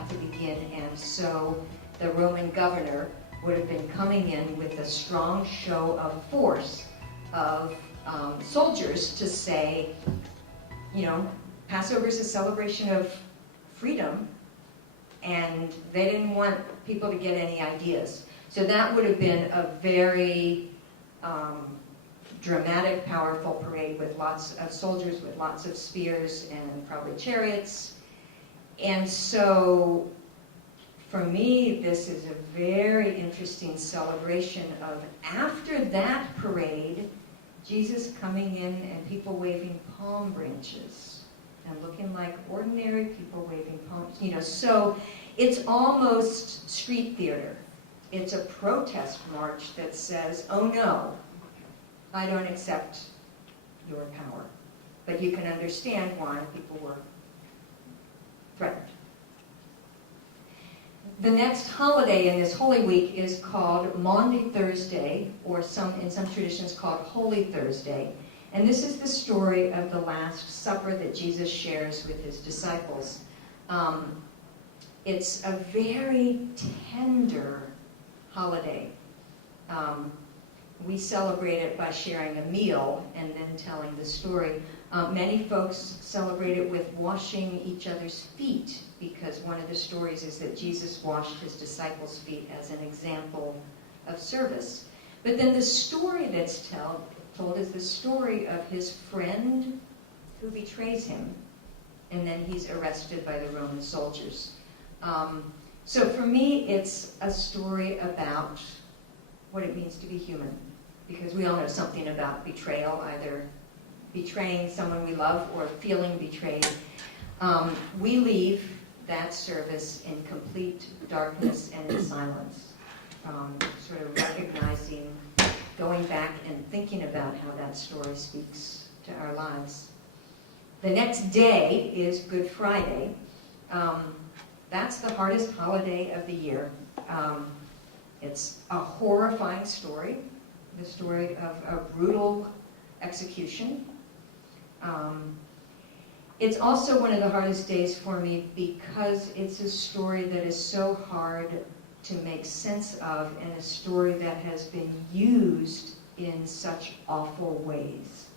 about to begin, and so the Roman governor would have been coming in with a strong show of force of soldiers to say, you know, Passover is a celebration of freedom, and they didn't want people to get any ideas. So that would have been a very dramatic, powerful parade with lots of soldiers, with lots of spears and probably chariots. And so for me, this is a very interesting celebration of, after that parade, Jesus coming in and people waving palm branches and looking like ordinary people waving palms. You know, so it's almost street theater. It's a protest march that says, oh no, I don't accept your power. But you can understand why people were threatened. The next holiday in this Holy Week is called Maundy Thursday, or in some traditions called Holy Thursday. And this is the story of the Last Supper that Jesus shares with his disciples. It's a very tender holiday. We celebrate it by sharing a meal and then telling the story. Many folks celebrate it with washing each other's feet, because one of the stories is that Jesus washed his disciples' feet as an example of service. But then the story that's told is the story of his friend who betrays him, and then he's arrested by the Roman soldiers. So for me, it's a story about what it means to be human, because we all know something about betrayal, either betraying someone we love or feeling betrayed. We leave that service in complete darkness and in silence, sort of recognizing, going back and thinking about how that story speaks to our lives. The next day is Good Friday. That's the hardest holiday of the year. It's a horrifying story, the story of a brutal execution. It's also one of the hardest days for me because it's a story that is so hard to make sense of, and a story that has been used in such awful ways,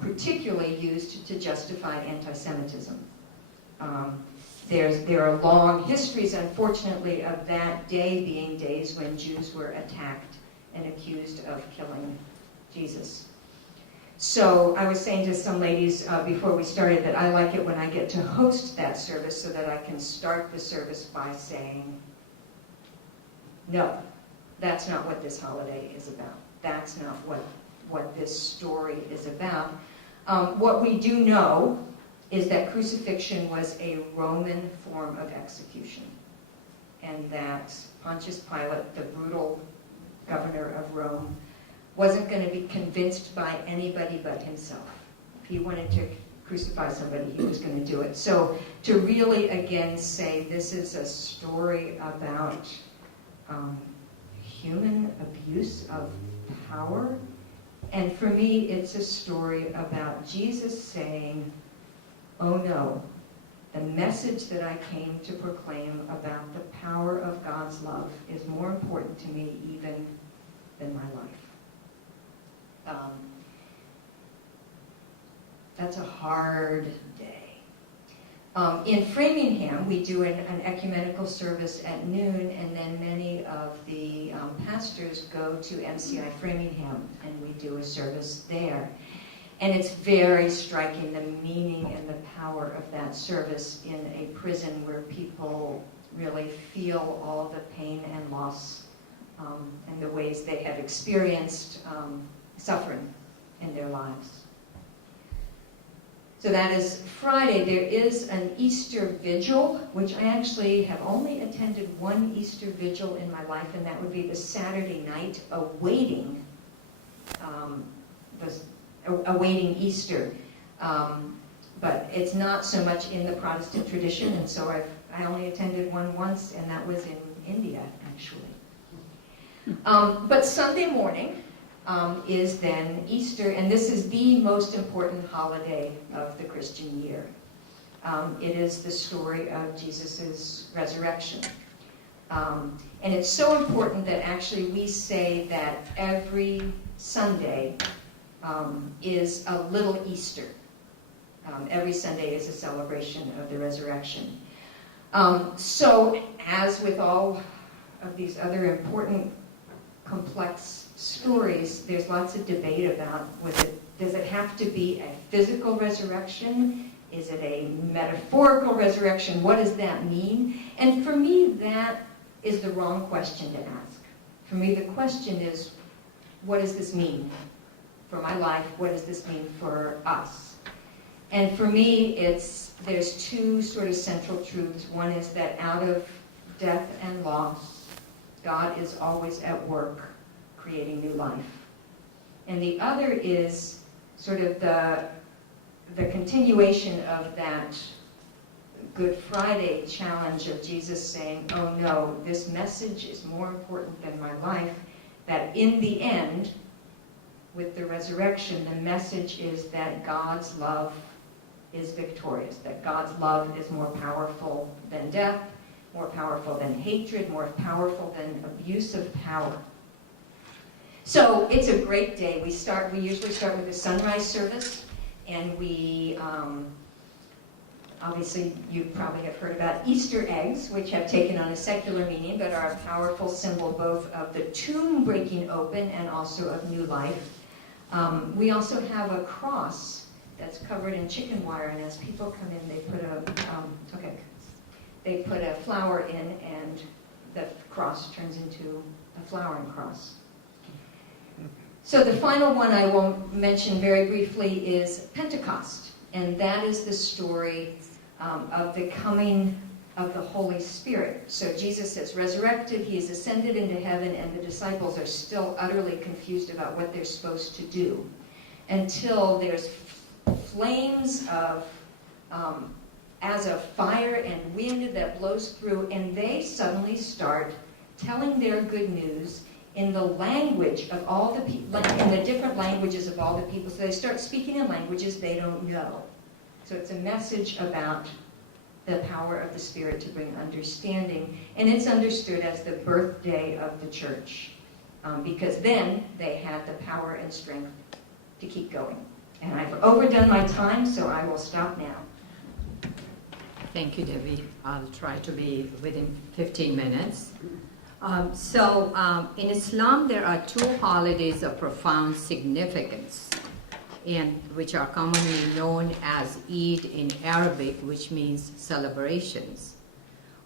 particularly used to justify anti-Semitism. There are long histories, unfortunately, of that day being days when Jews were attacked and accused of killing Jesus. So I was saying to some ladies before we started that I like it when I get to host that service so that I can start the service by saying, no, that's not what this holiday is about. That's not what this story is about. What we do know is that crucifixion was a Roman form of execution, and that Pontius Pilate, the brutal governor of Rome, wasn't going to be convinced by anybody but himself. If he wanted to crucify somebody, he was going to do it. So to really, again, say this is a story about human abuse of power, and for me, it's a story about Jesus saying, oh no, the message that I came to proclaim about the power of God's love is more important to me even than my life. That's a hard day. In Framingham, we do an ecumenical service at noon, and then many of the pastors go to MCI Framingham, and we do a service there. And it's very striking, the meaning and the power of that service in a prison where people really feel all the pain and loss and the ways they have experienced suffering in their lives. So that is Friday. There is an Easter vigil, which I actually have only attended one Easter vigil in my life, and that would be the Saturday night awaiting Easter. But it's not so much in the Protestant tradition, and so I only attended one once, and that was in India, actually. But Sunday morning is then Easter, and this is the most important holiday of the Christian year. It is the story of Jesus' resurrection. And it's so important that actually we say that every Sunday is a little Easter. Every Sunday is a celebration of the resurrection. So, as with all of these other important, complex stories, there's lots of debate about does it have to be a physical resurrection? Is it a metaphorical resurrection? What does that mean? And for me, that is the wrong question to ask. For me, the question is, what does this mean for my life? What does this mean for us? And for me, there's two sort of central truths. One is that out of death and loss, God is always at work creating new life. And the other is sort of the continuation of that Good Friday challenge of Jesus saying, oh no, this message is more important than my life, that in the end, with the resurrection, the message is that God's love is victorious, that God's love is more powerful than death, more powerful than hatred, more powerful than abuse of power. So it's a great day. We usually start with a sunrise service, and we, obviously you probably have heard about Easter eggs, which have taken on a secular meaning, but are a powerful symbol both of the tomb breaking open and also of new life. We also have a cross that's covered in chicken wire, and as people come in, they put a flower in, and the cross turns into a flowering cross. So the final one I will mention very briefly is Pentecost, and that is the story of the coming of the Holy Spirit. So Jesus is resurrected, he is ascended into heaven, and the disciples are still utterly confused about what they're supposed to do until there's flames of as of fire and wind that blows through, and they suddenly start telling their good news in the language of all the people, in the different languages of all the people. So they start speaking in languages they don't know. So it's a message about the power of the Spirit to bring understanding, and it's understood as the birthday of the church, because then they had the power and strength to keep going. And I've overdone my time, so I will stop now. Thank you, Debbie. I'll try to be within 15 minutes. In Islam, there are two holidays of profound significance, and which are commonly known as Eid in Arabic, which means celebrations.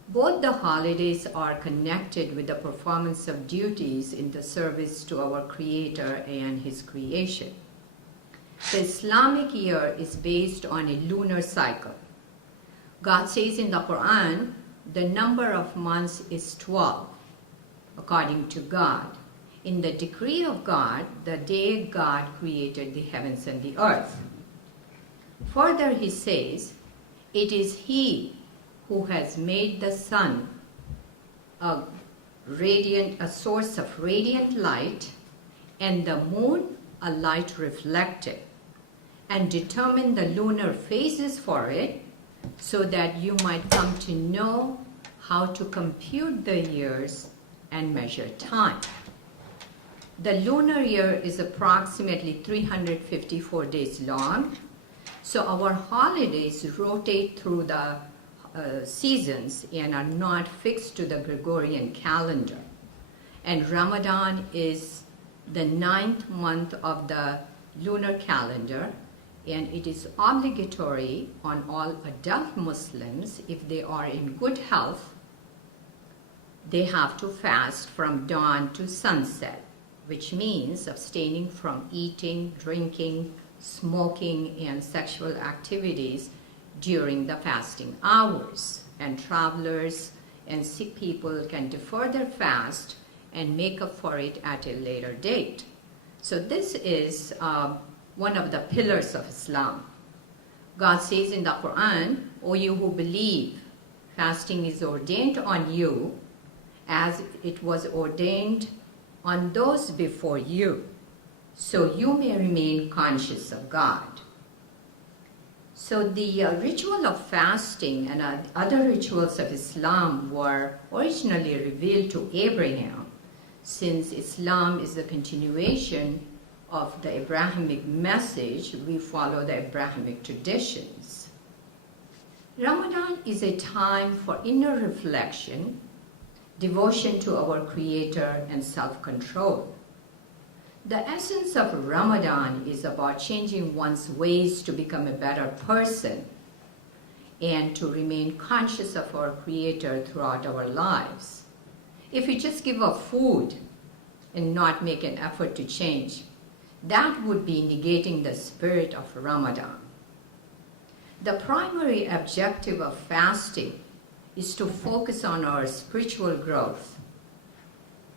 Both the holidays are connected with the performance of duties in the service to our Creator and His creation. The Islamic year is based on a lunar cycle. God says in the Quran, the number of months is 12, according to God. In the decree of God, the day God created the heavens and the earth. Further, he says, it is He who has made the sun a source of radiant light, and the moon a light reflected, and determined the lunar phases for it, so that you might come to know how to compute the years and measure time. The lunar year is approximately 354 days long, so our holidays rotate through the seasons and are not fixed to the Gregorian calendar. And Ramadan is the 9th month of the lunar calendar, and it is obligatory on all adult Muslims. If they are in good health, they have to fast from dawn to sunset, which means abstaining from eating, drinking, smoking, and sexual activities during the fasting hours. And travelers and sick people can defer their fast and make up for it at a later date. So this is one of the pillars of Islam. God says in the Quran, O you who believe, fasting is ordained on you as it was ordained on those before you, so you may remain conscious of God. So the ritual of fasting and other rituals of Islam were originally revealed to Abraham, since Islam is the continuation of the Abrahamic message. We follow the Abrahamic traditions. Ramadan is a time for inner reflection, devotion to our Creator, and self-control. The essence of Ramadan is about changing one's ways to become a better person and to remain conscious of our Creator throughout our lives. If we just give up food and not make an effort to change, that would be negating the spirit of Ramadan. The primary objective of fasting is to focus on our spiritual growth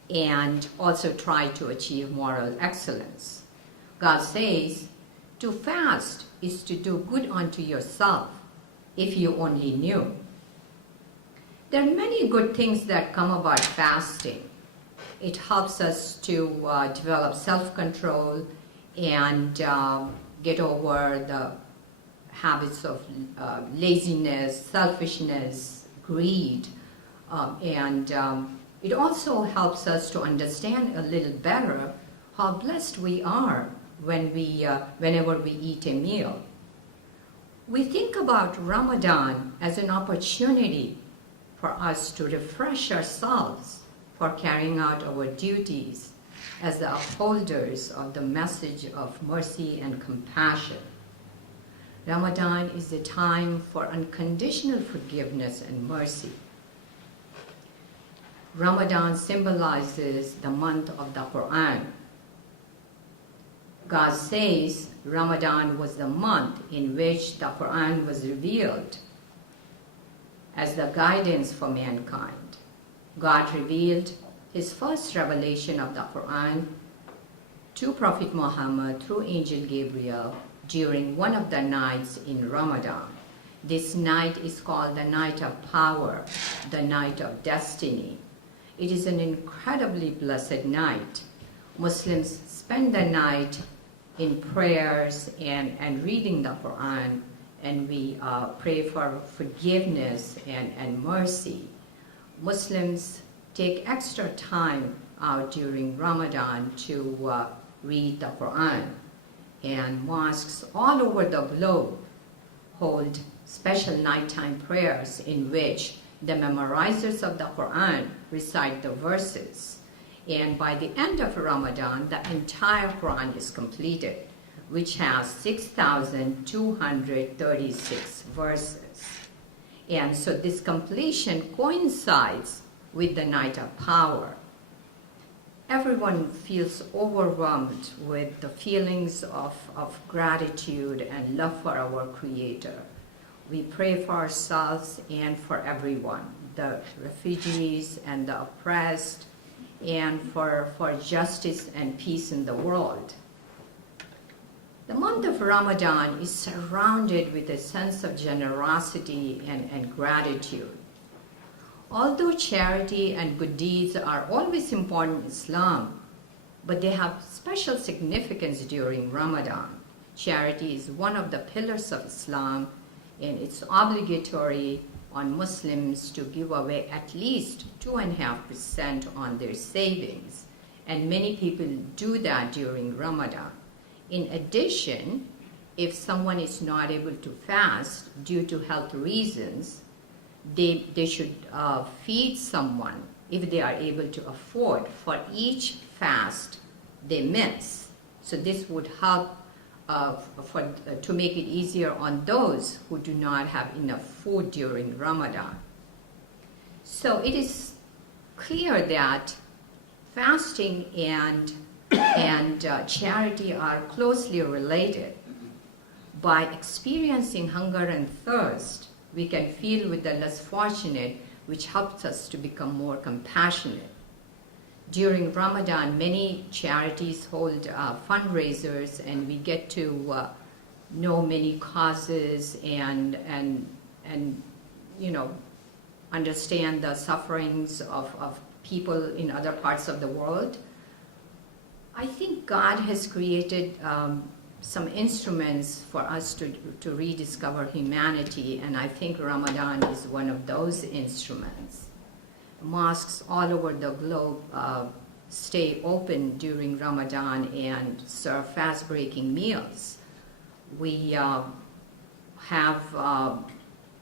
and also try to achieve moral excellence. God says, to fast is to do good unto yourself, if you only knew. There are many good things that come about fasting. It helps us to develop self-control and get over the habits of laziness, selfishness, greed, and it also helps us to understand a little better how blessed we are whenever we eat a meal. We think about Ramadan as an opportunity for us to refresh ourselves for carrying out our duties as the upholders of the message of mercy and compassion. Ramadan is the time for unconditional forgiveness and mercy. Ramadan symbolizes the month of the Quran. God says Ramadan was the month in which the Quran was revealed as the guidance for mankind. God revealed his first revelation of the Quran to Prophet Muhammad through Angel Gabriel during one of the nights in Ramadan. This night is called the night of power, the night of destiny. It is an incredibly blessed night. Muslims spend the night in prayers and reading the Quran, and we pray for forgiveness and mercy. Muslims take extra time out during Ramadan to read the Quran, and mosques all over the globe hold special nighttime prayers in which the memorizers of the Quran recite the verses. And by the end of Ramadan, the entire Quran is completed, which has 6,236 verses. And so this completion coincides with the night of power. Everyone feels overwhelmed with the feelings of gratitude and love for our Creator. We pray for ourselves and for everyone, the refugees and the oppressed, and for justice and peace in the world. The month of Ramadan is surrounded with a sense of generosity and gratitude. Although charity and good deeds are always important in Islam, but they have special significance during Ramadan. Charity is one of the pillars of Islam, and it's obligatory on Muslims to give away at least 2.5% on their savings, and many people do that during Ramadan. In addition, if someone is not able to fast due to health reasons, they should feed someone if they are able to afford for each fast they miss. So this would help to make it easier on those who do not have enough food during Ramadan. So it is clear that fasting and charity are closely related. By experiencing hunger and thirst, we can feel with the less fortunate, which helps us to become more compassionate. During Ramadan, many charities hold fundraisers, and we get to know many causes and understand the sufferings of people in other parts of the world. I think God has created some instruments for us to rediscover humanity, and I think Ramadan is one of those instruments. Mosques all over the globe stay open during Ramadan and serve fast-breaking meals. We have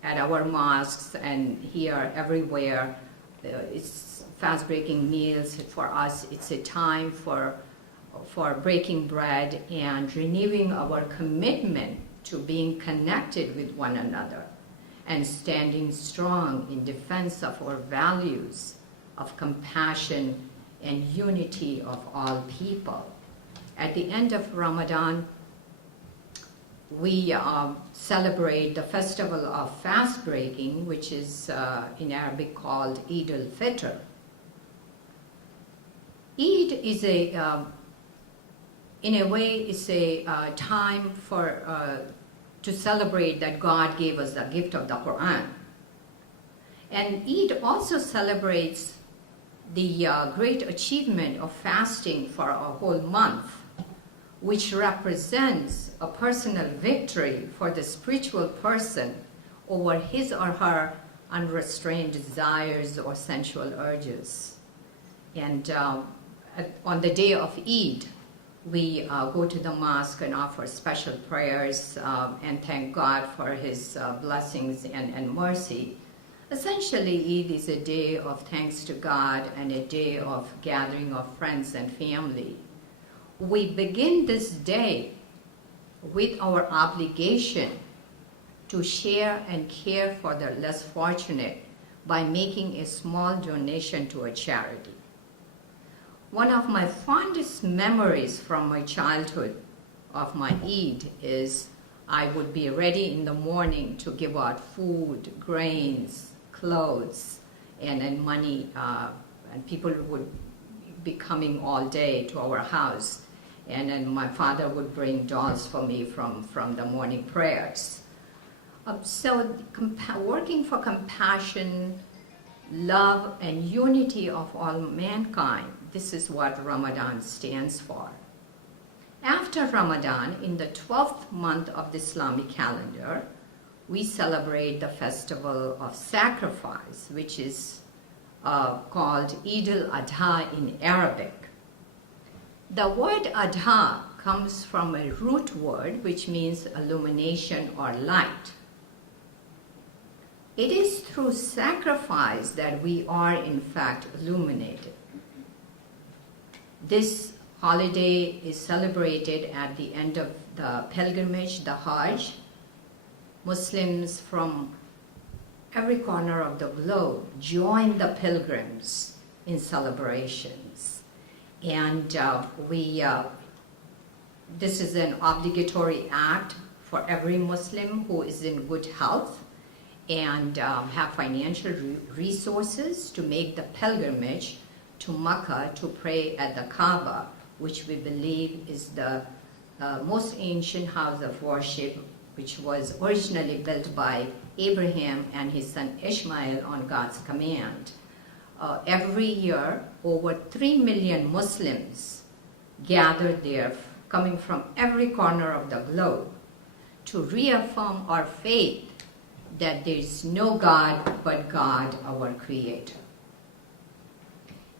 at our mosques and here everywhere, it's fast-breaking meals. For us, it's a time for breaking bread and renewing our commitment to being connected with one another and standing strong in defense of our values of compassion and unity of all people. At the end of Ramadan, we celebrate the festival of fast breaking, which is in Arabic called Eid al-Fitr. Eid is in a way, it's a time to celebrate that God gave us the gift of the Quran. And Eid also celebrates the great achievement of fasting for a whole month, which represents a personal victory for the spiritual person over his or her unrestrained desires or sensual urges. And on the day of Eid, we go to the mosque and offer special prayers and thank God for his blessings and mercy. Essentially, Eid is a day of thanks to God and a day of gathering of friends and family. We begin this day with our obligation to share and care for the less fortunate by making a small donation to a charity. One of my fondest memories from my childhood of my Eid is I would be ready in the morning to give out food, grains, clothes, and money, and people would be coming all day to our house. And then my father would bring dolls for me from the morning prayers. So working for compassion, love, and unity of all mankind, this is what Ramadan stands for. After Ramadan, in the 12th month of the Islamic calendar, we celebrate the festival of sacrifice, which is called Eid al-Adha in Arabic. The word Adha comes from a root word which means illumination or light. It is through sacrifice that we are in fact illuminated. This holiday is celebrated at the end of the pilgrimage, the Hajj. Muslims from every corner of the globe join the pilgrims in celebrations. And this is an obligatory act for every Muslim who is in good health and have financial resources to make the pilgrimage to Mecca to pray at the Kaaba, which we believe is the most ancient house of worship, which was originally built by Abraham and his son Ishmael on God's command. Every year, over 3 million Muslims gather there, coming from every corner of the globe, to reaffirm our faith that there is no God but God, our Creator.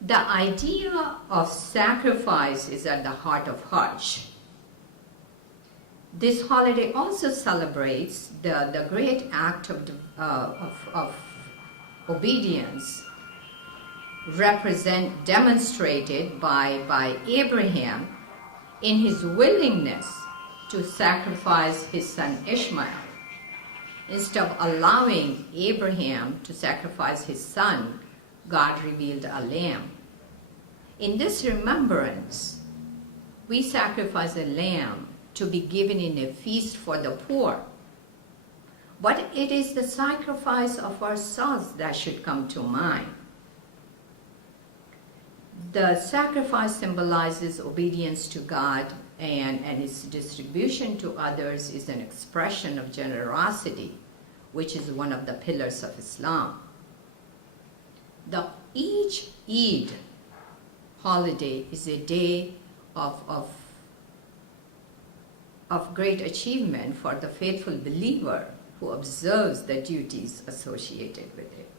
The idea of sacrifice is at the heart of Hajj. This holiday also celebrates the great act of obedience demonstrated by Abraham in his willingness to sacrifice his son Ishmael. Instead of allowing Abraham to sacrifice his son, God revealed a lamb. In this remembrance, we sacrifice a lamb to be given in a feast for the poor. But it is the sacrifice of ourselves that should come to mind. The sacrifice symbolizes obedience to God, and its distribution to others is an expression of generosity, which is one of the pillars of Islam. Each Eid holiday is a day of of great achievement for the faithful believer who observes the duties associated with it.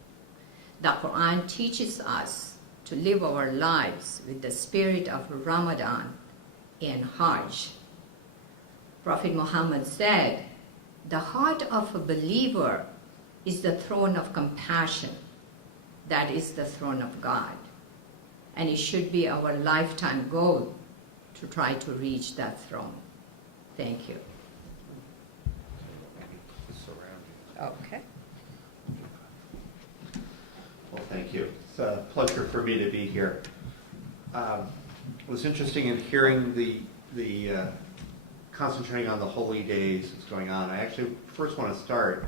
The Quran teaches us to live our lives with the spirit of Ramadan and Hajj. Prophet Muhammad said, "The heart of a believer is the throne of compassion. That is the throne of God." And it should be our lifetime goal to try to reach that throne. Thank you. Okay. Well, thank you. It's a pleasure for me to be here. It was interesting in hearing the concentrating on the holy days that's going on. I actually first want to start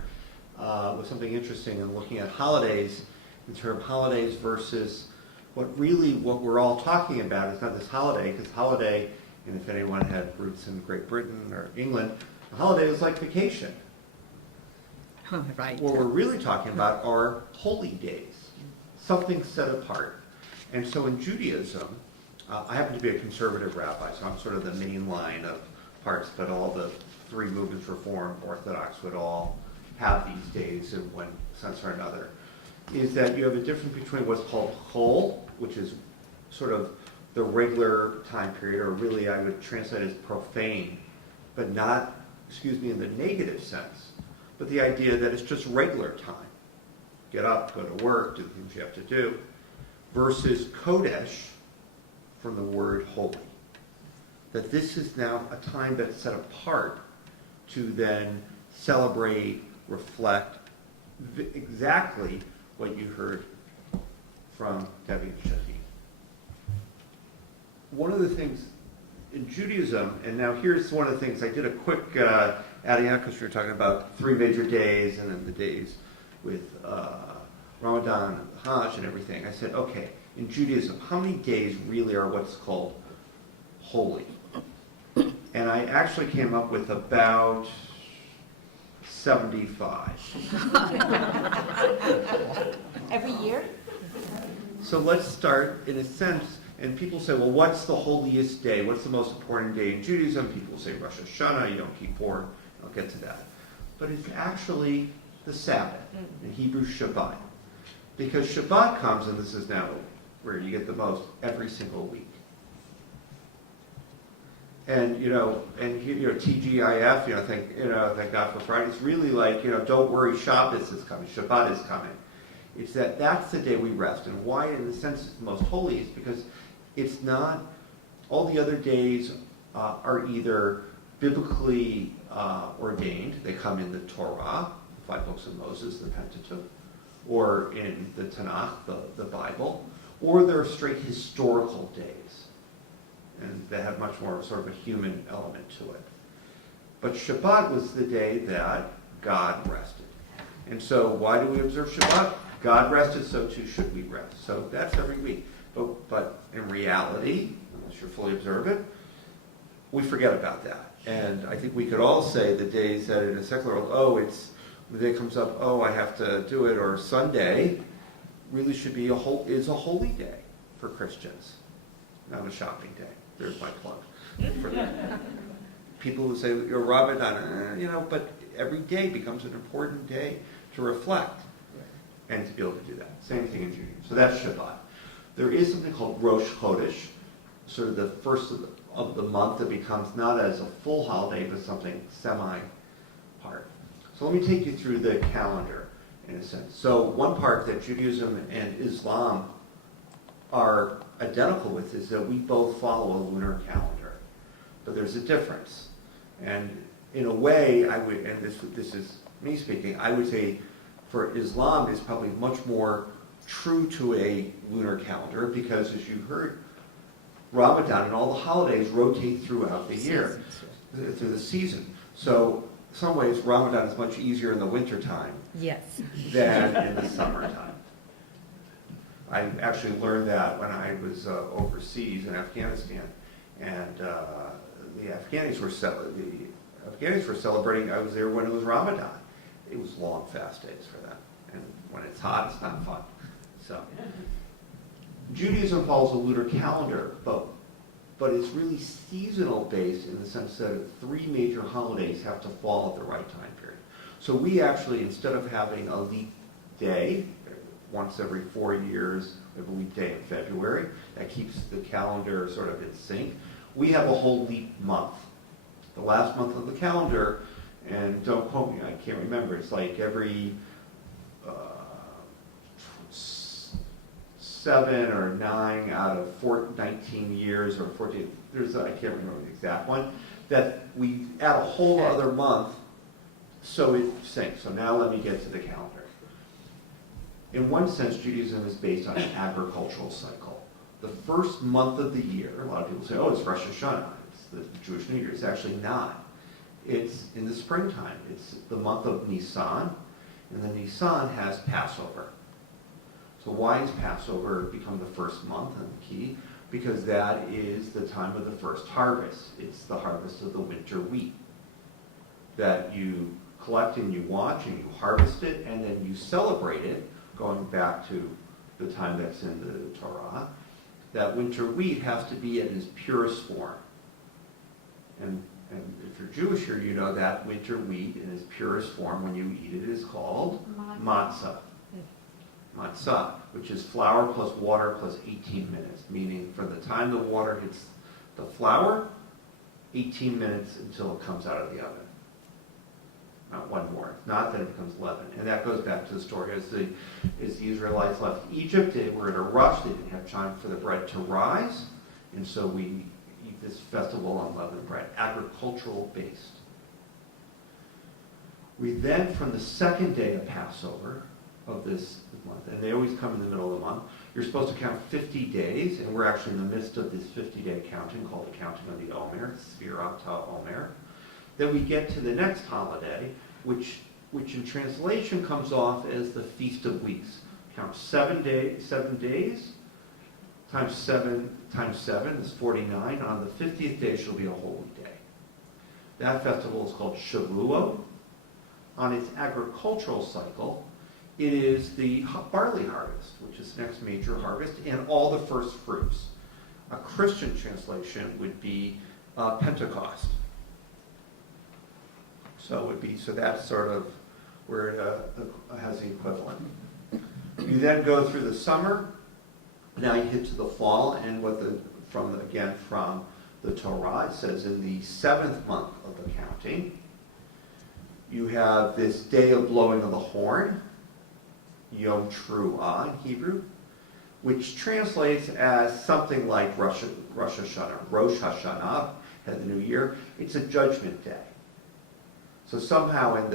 with something interesting in looking at holidays, in terms of holidays versus what we're all talking about is not this holiday, because holiday, and if anyone had roots in Great Britain or England, a holiday is like vacation. Right. What we're really talking about are holy days, something set apart. And so in Judaism, I happen to be a conservative rabbi, so I'm sort of the main line of parts, but all the three movements, Reform, Orthodox, would all have these days in one sense or another, is that you have a difference between what's called chol, which is sort of the regular time period, or really I would translate as profane, but not, in the negative sense, but the idea that it's just regular time. Get up, go to work, do the things you have to do, versus kodesh, from the word holy. That this is now a time that's set apart to then celebrate, reflect exactly what you heard from Debbie and Shaheen. One of the things in Judaism, and now here's one of the things, I did a quick adding up because we were talking about 3 major days and then the days with Ramadan and Hajj and everything. I said, okay, in Judaism, how many days really are what's called holy? And I actually came up with about 75. Every year? So let's start, in a sense, and people say, well, what's the holiest day? What's the most important day in Judaism? People say Rosh Hashanah, you don't keep 4. I'll get to that. But it's actually the Sabbath, in Hebrew Shabbat. Because Shabbat comes, and this is now where you get the most, every single week. And, TGIF, thank God for Friday. It's really like, don't worry, Shabbos is coming, Shabbat is coming. It's that's the day we rest. And why, in a sense, it's the most holy is because it's not, all the other days are either biblically ordained, they come in the Torah, the 5 books of Moses, the Pentateuch, or in the Tanakh, the Bible, or they're straight historical days. And they have much more sort of a human element to it. But Shabbat was the day that God rested. And so why do we observe Shabbat? God rested, so too should we rest. So that's every week. But in reality, unless you're fully observant, we forget about that. And I think we could all say the days that in a secular world, the day comes up, I have to do it, or Sunday really should be is a holy day for Christians, not a shopping day. There's my plug. For people who say, you're Ramadan, but every day becomes an important day to reflect and to be able to do that. Same thing in Judaism. So that's Shabbat. There is something called Rosh Chodesh, sort of the first of the month that becomes not as a full holiday, but something semi-part. So let me take you through the calendar in a sense. So one part that Judaism and Islam are identical with is that we both follow a lunar calendar. But there's a difference. And in a way, I would, and this is me speaking, I would say for Islam is probably much more true to a lunar calendar because as you heard, Ramadan and all the holidays rotate throughout the year, through the season. So in some ways, Ramadan is much easier in the wintertime than in the summertime. I actually learned that when I was overseas in Afghanistan, and the Afghanis were celebrating. I was there when it was Ramadan. It was long fast days for them, and when it's hot, it's not fun. So Judaism follows a lunar calendar, but but it's really seasonal based in the sense that 3 major holidays have to fall at the right time period. So we actually, instead of having a leap day once every 4 years, we have a leap day in February, that keeps the calendar sort of in sync, we have a whole leap month. The last month of the calendar, and don't quote me, I can't remember, it's like every 7 or 9 out of 19 years or 14, I can't remember the exact one, that we add a whole other month so it syncs. So now let me get to the calendar. In one sense, Judaism is based on an agricultural cycle. The first month of the year, a lot of people say, oh, it's Rosh Hashanah, it's the Jewish New Year. It's actually not. It's in the springtime. It's the month of Nisan, and then Nisan has Passover. So why has Passover become the first month and the key? Because that is the time of the first harvest. It's the harvest of the winter wheat that you collect and you watch and you harvest it and then you celebrate it, going back to the time that's in the Torah. That winter wheat has to be in its purest form. And if you're Jewish here, you know that winter wheat in its purest form when you eat it is called matzah. Matzah, which is flour plus water plus 18 minutes, meaning from the time the water hits the flour, 18 minutes until it comes out of the oven. Not one more. Not that it becomes leaven. And that goes back to the story as the Israelites left Egypt, they were in a rush, they didn't have time for the bread to rise, and so we eat this festival on leavened bread, agricultural based. We then, from the second day of Passover, of this month, and they always come in the middle of the month, you're supposed to count 50 days, and we're actually in the midst of this 50-day counting called the counting of the Omer, Sfirat HaOmer. Then we get to the next holiday, which in translation comes off as the Feast of Weeks. Count 7 days times 7 is 49. On the 50th day shall be a holy day. That festival is called Shavuot. On its agricultural cycle, it is the barley harvest, which is the next major harvest, and all the first fruits. A Christian translation would be Pentecost. So that's sort of where it has the equivalent. You then go through the summer. Now you hit to the fall, and from the Torah, it says in the 7th month of the counting, you have this day of blowing of the horn, Yom Truah in Hebrew, which translates as something like Rosh Hashanah, had the New Year. It's a judgment day. So somehow and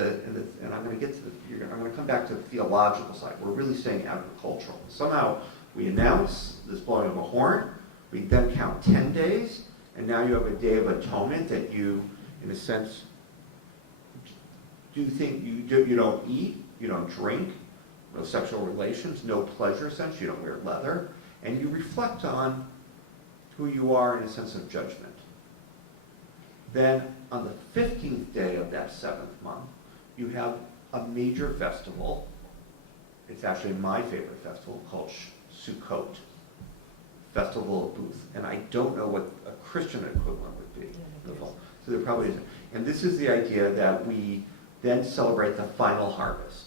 I'm going to come back to the theological side. We're really staying agricultural. Somehow we announce this blowing of a horn. We then count 10 days, and now you have a day of atonement that you, in a sense, do think you don't eat, you don't drink, no sexual relations, no pleasure sense, you don't wear leather, and you reflect on who you are in a sense of judgment. Then on the 15th day of that 7th month, you have a major festival. It's actually my favorite festival called Sukkot, Festival of Booth. And I don't know what a Christian equivalent would be. So there probably isn't. And this is the idea that we then celebrate the final harvest.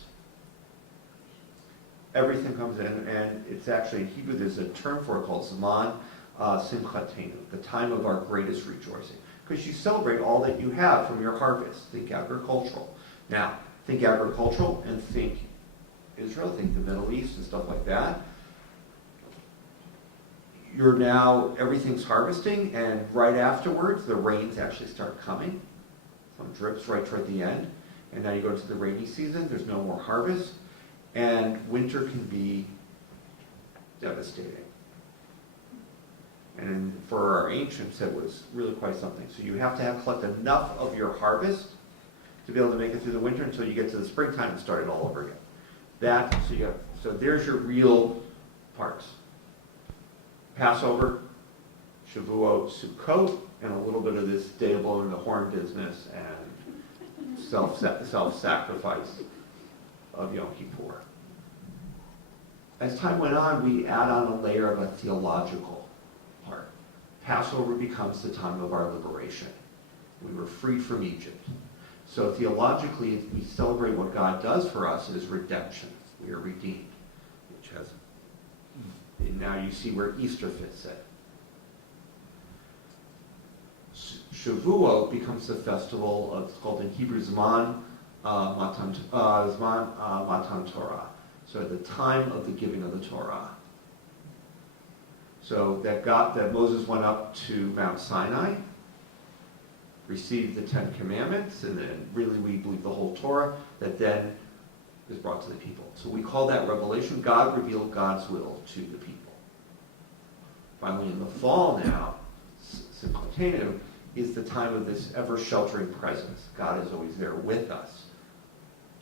Everything comes in, and it's actually in Hebrew, there's a term for it called Zman Simchatenu, the time of our greatest rejoicing. Because you celebrate all that you have from your harvest. Think agricultural. Now, think agricultural and think Israel, think the Middle East and stuff like that. Everything's harvesting, and right afterwards, the rains actually start coming. Some drips right toward the end. And now you go to the rainy season, there's no more harvest. And winter can be devastating. And for our ancients, it was really quite something. So you have to collect enough of your harvest to be able to make it through the winter until you get to the springtime and start it all over again. So there's your real parts. Passover, Shavuot, Sukkot, and a little bit of this day of blowing the horn business and self-sacrifice of Yom Kippur. As time went on, we add on a layer of a theological part. Passover becomes the time of our liberation. We were freed from Egypt. So theologically, we celebrate what God does for us as redemption. We are redeemed, which has, and now you see where Easter fits in. Shavuot becomes the festival of, it's called in Hebrew Zman Matan Torah. So the time of the giving of the Torah. So that Moses went up to Mount Sinai, received the Ten Commandments, and then really we believe the whole Torah that then is brought to the people. So we call that revelation. God revealed God's will to the people. Finally, in the fall now, Simchatenu, is the time of this ever-sheltering presence. God is always there with us.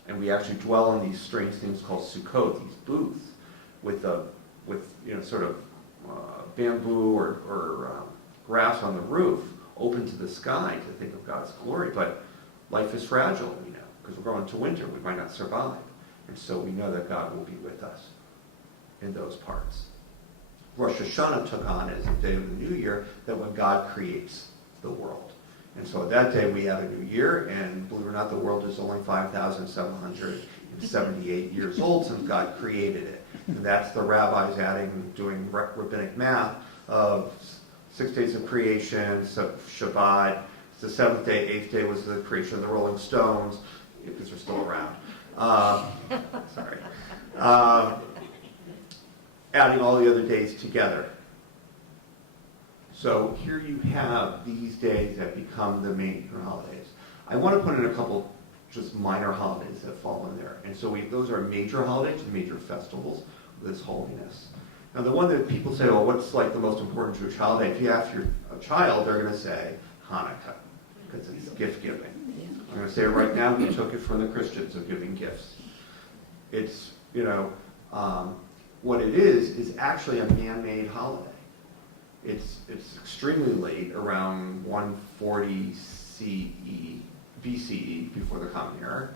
And we actually dwell in these strange things called sukkot, these booths, with sort of bamboo or grass on the roof, open to the sky to think of God's glory. But life is fragile, we know, because we're going to winter. We might not survive. And so we know that God will be with us in those parts. Rosh Hashanah took on as the day of the new year that when God creates the world. And so that day we have a new year, and believe it or not, the world is only 5,778 years old since God created it. And that's the rabbis doing rabbinic math of 6 days of creation, so Shabbat, the 7th day, 8th day was the creation of the Rolling Stones, because they're still around. Sorry. Adding all the other days together. So here you have these days that become the major holidays. I want to put in a couple just minor holidays that fall in there. And so those are major holidays, major festivals with this holiness. Now the one that people say, well, what's like the most important Jewish holiday? If you ask a child, they're going to say Hanukkah, because it's gift giving. I'm going to say it right now, we took it from the Christians of giving gifts. It's, what it is actually a man-made holiday. It's extremely late, around 140 BCE, before the Common Era,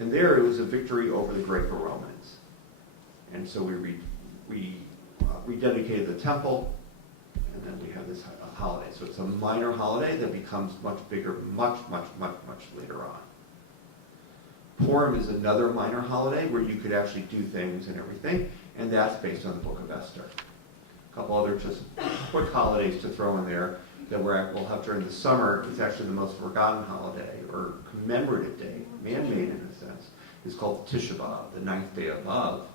and there it was a victory over the Greco-Romans. And so we rededicated the temple, and then we have this holiday. So it's a minor holiday that becomes much bigger, much later on. Purim is another minor holiday where you could actually do things and everything, and that's based on the Book of Esther. A couple other just quick holidays to throw in there that we'll have during the summer. It's actually the most forgotten holiday, or commemorative day, man-made in a sense, is called Tisha B'Av, the 9th day of Av,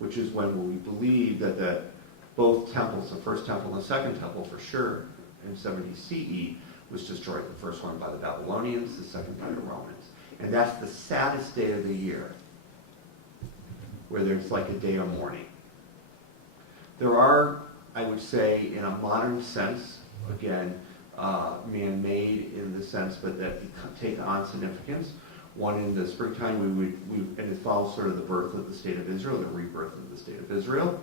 which is when we believe that both temples, the first temple and the second temple for sure, in 70 CE, was destroyed. The first one by the Babylonians, the second by the Romans. And that's the saddest day of the year, where there's like a day of mourning. There are, I would say, in a modern sense, again, man-made in the sense, but that take on significance. One in the springtime, and it follows sort of the birth of the state of Israel, the rebirth of the state of Israel,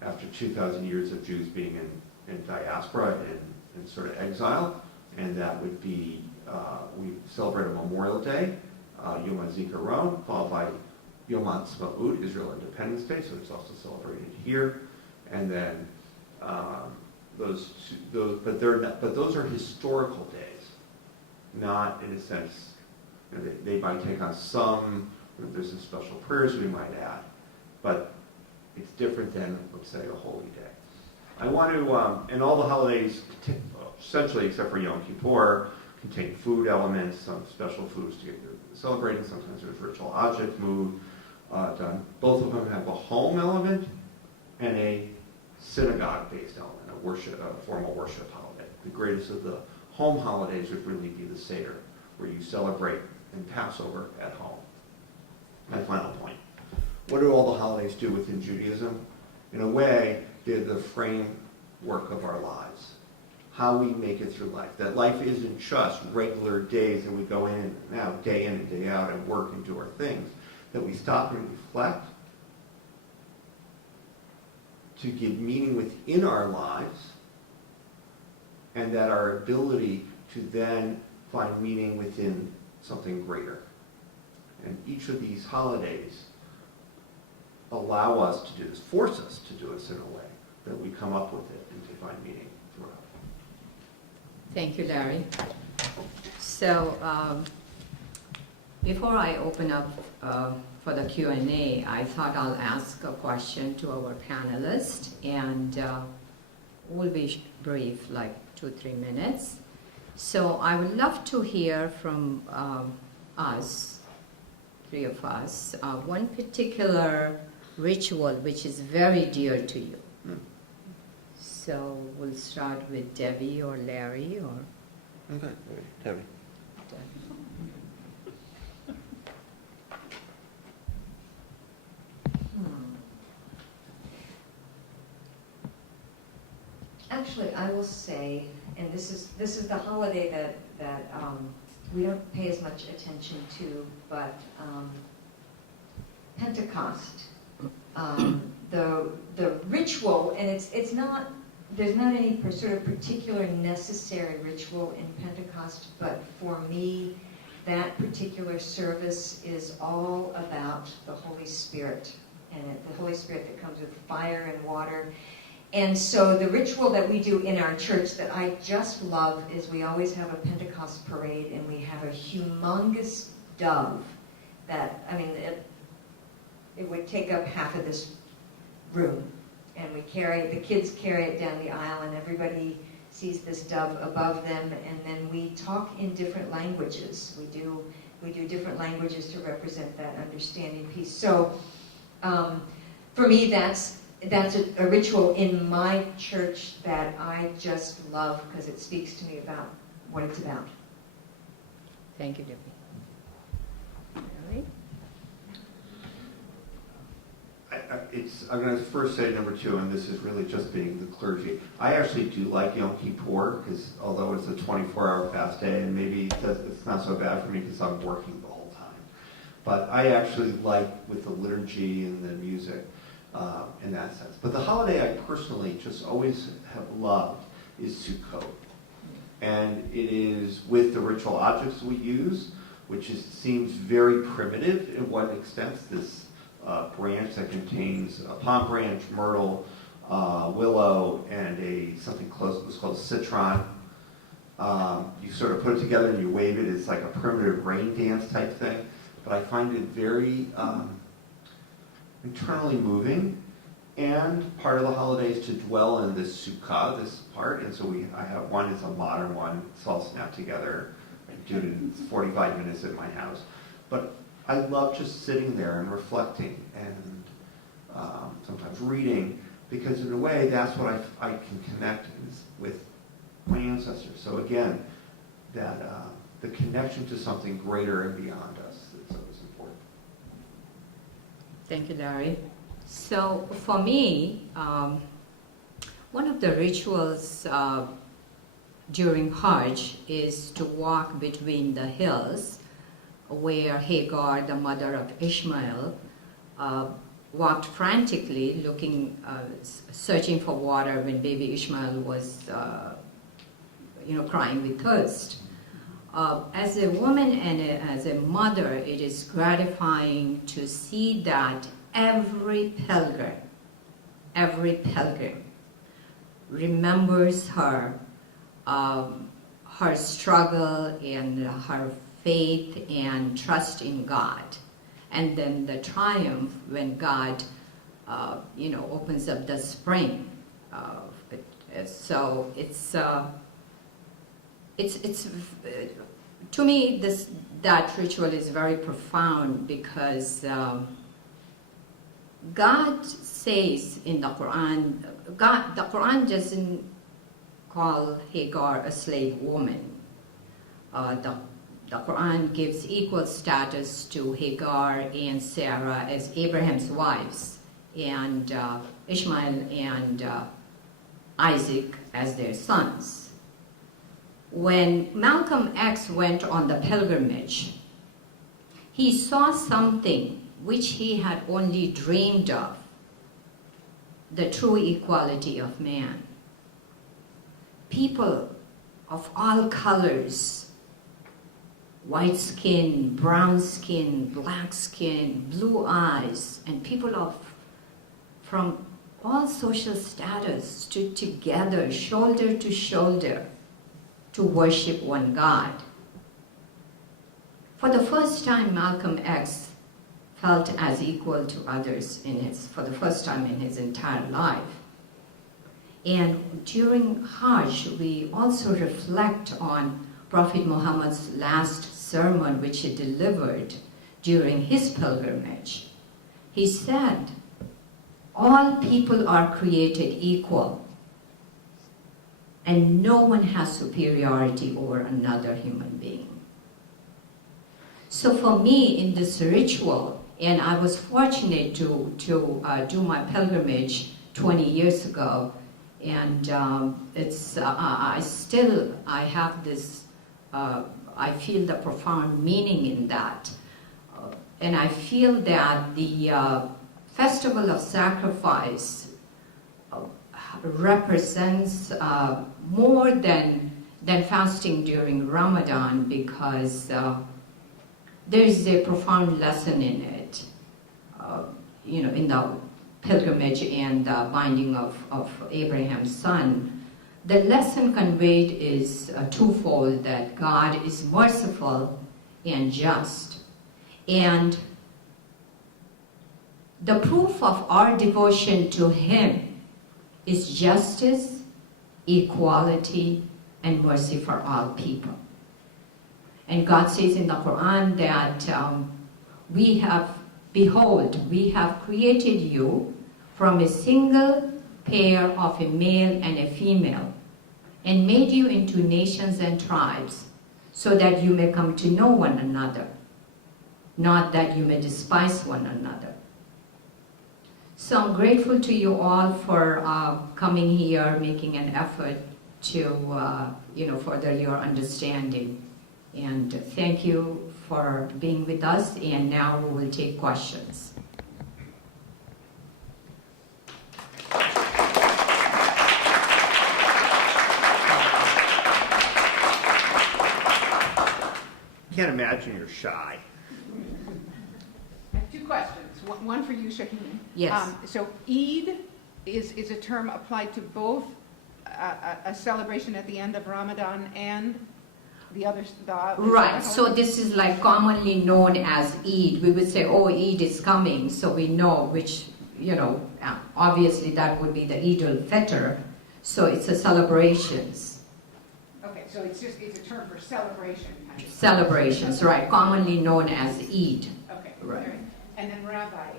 after 2,000 years of Jews being in diaspora and in sort of exile, and that would be, we celebrate a Memorial Day, Yom HaZikaron, followed by Yom HaTzmaut, Israel Independence Day, so it's also celebrated here, and then those are historical days, not in a sense. They might take on some. There's some special prayers we might add, but it's different than, let's say, a holy day. I want to, and all the holidays, essentially except for Yom Kippur, contain food elements, some special foods to get celebrating. Sometimes there's ritual object mood done. Both of them have a home element and a synagogue-based element, a formal worship holiday. The greatest of the home holidays would really be the Seder, where you celebrate in Passover at home. My final point. What do all the holidays do within Judaism? In a way, they're the framework of our lives. How we make it through life. That life isn't just regular days that we go in and out, day in and day out, and work and do our things. That we stop and reflect to give meaning within our lives, and that our ability to then find meaning within something greater. And each of these holidays allow us to do this, force us to do this in a way that we come up with it and to find meaning throughout. Thank you, Larry. So before I open up for the Q&A, I thought I'll ask a question to our panelists, and we'll be brief, like 2-3 minutes. So I would love to hear from us, 3 of us, one particular ritual which is very dear to you. So we'll start with Debbie or Larry or Okay, Debbie. Actually, I will say, and this is the holiday that we don't pay as much attention to, but Pentecost, the ritual, and it's not. There's not any sort of particular necessary ritual in Pentecost, but for me, that particular service is all about the Holy Spirit, and the Holy Spirit that comes with fire and water. And so the ritual that we do in our church that I just love is we always have a Pentecost parade, and we have a humongous dove that, I mean, it would take up half of this room. And the kids carry it down the aisle, and everybody sees this dove above them, and then we talk in different languages. We do different languages to represent that understanding piece. So for me, that's a ritual in my church that I just love because it speaks to me about what it's about. Thank you, Debbie. Larry? I'm going to first say number 2, and this is really just being the clergy. I actually do like Yom Kippur, because although it's a 24-hour fast day, and maybe it's not so bad for me because I'm working the whole time. But I actually like with the liturgy and the music in that sense. But the holiday I personally just always have loved is Sukkot. And it is with the ritual objects we use, which seems very primitive in what extent this branch that contains a palm branch, myrtle, willow, and something close. It's called citron. You sort of put it together and you wave it. It's like a primitive rain dance type thing. But I find it very internally moving. And part of the holiday is to dwell in this sukkah, this part. And so I have one. It's a modern one. It's all snapped together. I do it in 45 minutes at my house. But I love just sitting there and reflecting and sometimes reading, because in a way that's what I can connect with my ancestors. So again, that the connection to something greater and beyond us is always important. Thank you, Larry. So for me, one of the rituals during Hajj is to walk between the hills where Hagar, the mother of Ishmael, walked frantically searching for water when baby Ishmael was crying with thirst. As a woman and as a mother, it is gratifying to see that every pilgrim remembers her struggle and her faith and trust in God, and then the triumph when God, opens up the spring. So it's to me that ritual is very profound because God says in the Quran, the Quran doesn't call Hagar a slave woman. The Quran gives equal status to Hagar and Sarah as Abraham's wives, and Ishmael and Isaac as their sons. When Malcolm X went on the pilgrimage, he saw something which he had only dreamed of, the true equality of man. People of all colors, white skin, brown skin, black skin, blue eyes, and people from all social status stood together, shoulder to shoulder, to worship one God. For the first time, Malcolm X felt as equal to others for the first time in his entire life. And during Hajj, we also reflect on Prophet Muhammad's last sermon, which he delivered during his pilgrimage. He said, all people are created equal, and no one has superiority over another human being. So for me, in this ritual, and I was fortunate to do my pilgrimage 20 years ago, and I have this, I feel the profound meaning in that. And I feel that the Festival of Sacrifice represents more than fasting during Ramadan, because there is a profound lesson in it, in the pilgrimage and the binding of Abraham's son. The lesson conveyed is twofold, that God is merciful and just. And the proof of our devotion to Him is justice, equality, and mercy for all people. And God says in the Quran that behold, we have created you from a single pair of a male and a female, and made you into nations and tribes, so that you may come to know one another, not that you may despise one another. So I'm grateful to you all for coming here, making an effort to further your understanding. And thank you for being with us, and now we will take questions. Can't imagine you're shy. I have two questions. One for you, Shaheen. Yes. So Eid is a term applied to both a celebration at the end of Ramadan and the other. Right. So this is like commonly known as Eid. We would say, oh, Eid is coming, so we know which, obviously that would be the Eid al-Fitr. So it's a celebrations. Okay, so it's a term for celebration. Kind of. Celebrations, right, commonly known as Eid. Okay, Right. all right. And then Rabbi,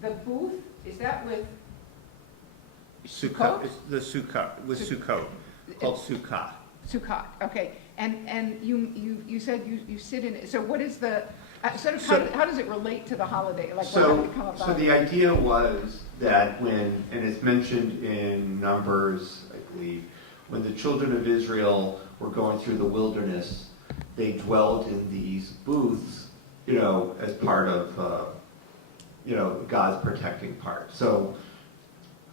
the booth, is that with Sukkot. It's the Sukkot with Sukkot, called Sukkah. Sukkot? Okay, and you said you sit in it. So what is the how does it relate to the holiday? Like how did it come about? So the idea was that and it's mentioned in Numbers, I believe, when the children of Israel were going through the wilderness, they dwelled in these booths, as part of, God's protecting part. So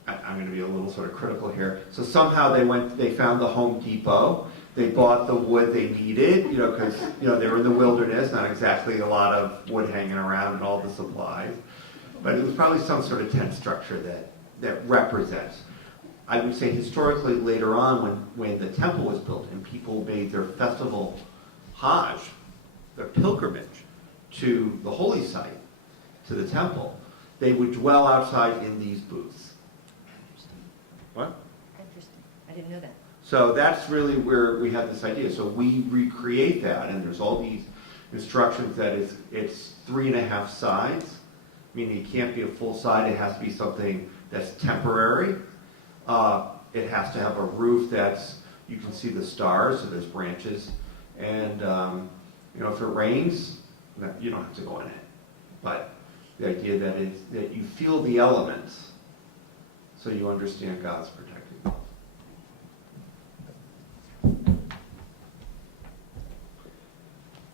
I'm going to be a little sort of critical here. So somehow they found the Home Depot. They bought the wood they needed, because, they were in the wilderness, not exactly a lot of wood hanging around and all the supplies. But it was probably some sort of tent structure that represents. I would say historically later on when the temple was built and people made their festival Hajj, their pilgrimage to the holy site, to the temple, they would dwell outside in these booths. What? Interesting. I didn't know that. So that's really where we have this idea. So we recreate that, and there's all these instructions that it's 3.5 sides, meaning it can't be a full side. It has to be something that's temporary. It has to have a roof you can see the stars, so there's branches. And, if it rains, you don't have to go in it. But the idea that you feel the elements so you understand God's protecting love.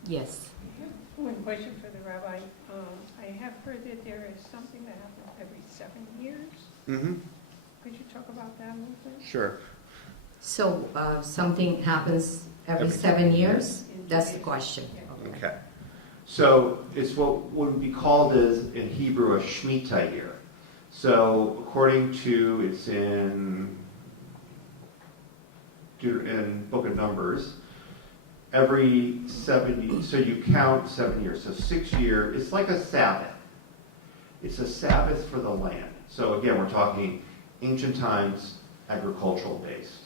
Yes. One question for the rabbi. I have heard that there is something that happens every 7 years. Mm-hmm. Could you talk about that a little bit? Sure. So something happens every 7 years? That's the question. Okay. So it's what would be called in Hebrew a Shemitah year. So according to, it's in in Book of Numbers, every 70, so you count 7 years. So 6 years, it's like a Sabbath. It's a Sabbath for the land. So again, we're talking ancient times, agricultural based.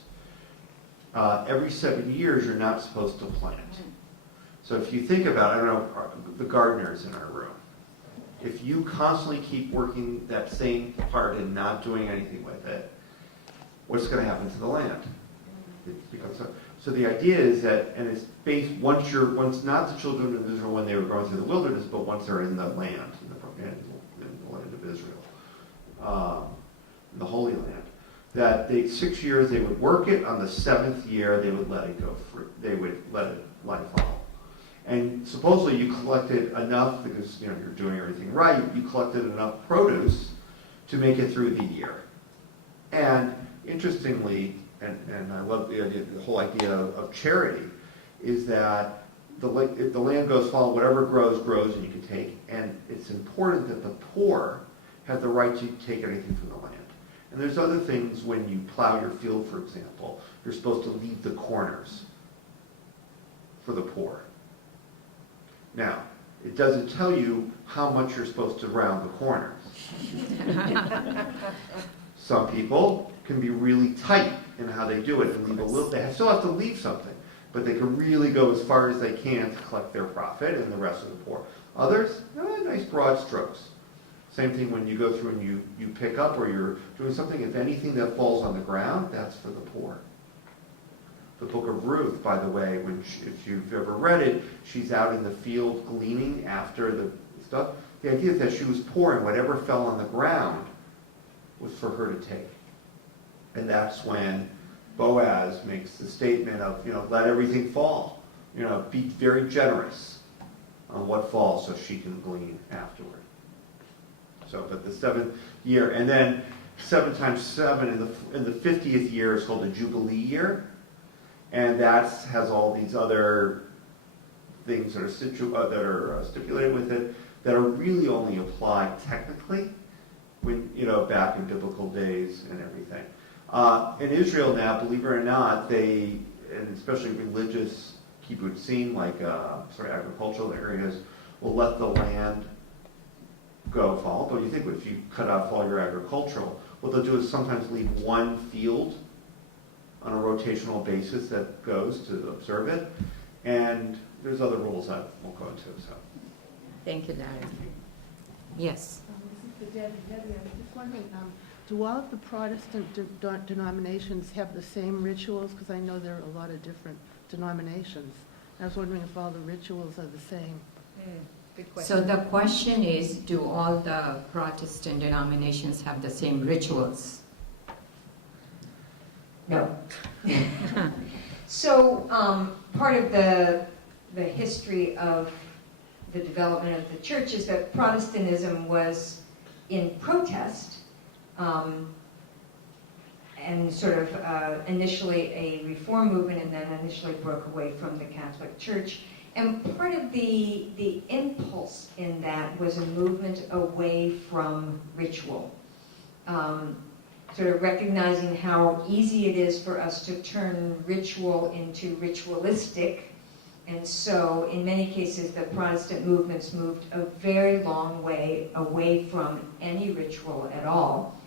Every 7 years, you're not supposed to plant. So if you think about, I don't know, the gardeners in our room, if you constantly keep working that same part and not doing anything with it, what's going to happen to the land? It becomes so the idea is that, and it's based once not the children of Israel when they were going through the wilderness, but once they're in the land, in the land of Israel, in the Holy Land, that 6 years they would work it. On the 7th year, they would let it go free. They would let it fall. And supposedly you collected enough, because you're doing everything right, you collected enough produce to make it through the year. And interestingly, and I love the whole idea of charity, is that if the land goes fall, whatever grows, and you can take. And it's important that the poor have the right to take anything from the land. And there's other things when you plow your field, for example, you're supposed to leave the corners for the poor. Now, it doesn't tell you how much you're supposed to round the corners. Some people can be really tight in how they do it and leave a little. They still have to leave something, but they can really go as far as they can to collect their profit and the rest of the poor. Others, nice broad strokes. Same thing when you go through and you pick up or you're doing something. If anything that falls on the ground, that's for the poor. The book of Ruth, by the way, if you've ever read it, she's out in the field gleaning after the stuff. The idea is that she was poor and whatever fell on the ground was for her to take. And that's when Boaz makes the statement of, let everything fall. Be very generous on what falls so she can glean afterward. So, but the 7th year, and then 7 times 7 in the 50th year is called the Jubilee year. And that has all these other things that are stipulated with it that are really only applied technically when back in biblical days and everything. In Israel now, believe it or not, and especially religious kibbutzim, like agricultural areas, will let the land go fall. But you think if you cut off all your agricultural, what they'll do is sometimes leave one field on a rotational basis that goes to observe it. And there's other rules I won't go into. So. Thank you, Larry. Yes. This is the Debbie. I was just wondering, do all of the Protestant denominations have the same rituals? Because I know there are a lot of different denominations. I was wondering if all the rituals are the same. Good question. So the question is, do all the Protestant denominations have the same rituals? No. So part of the history of the development of the church is that Protestantism was in protest and sort of initially a reform movement and then initially broke away from the Catholic Church. And part of the impulse in that was a movement away from ritual. Sort of recognizing how easy it is for us to turn ritual into ritualistic. And so in many cases the Protestant movements moved a very long way away from any ritual at all.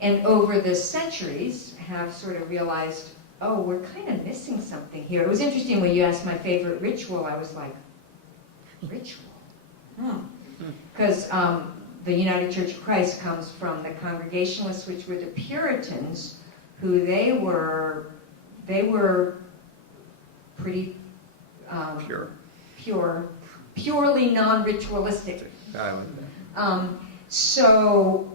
And over the centuries have sort of realized, oh, we're kind of missing something here. It was interesting when you asked my favorite ritual, I was like, ritual? Because the United Church of Christ comes from the Congregationalists, which were the Puritans, who they were pretty purely non-ritualistic. So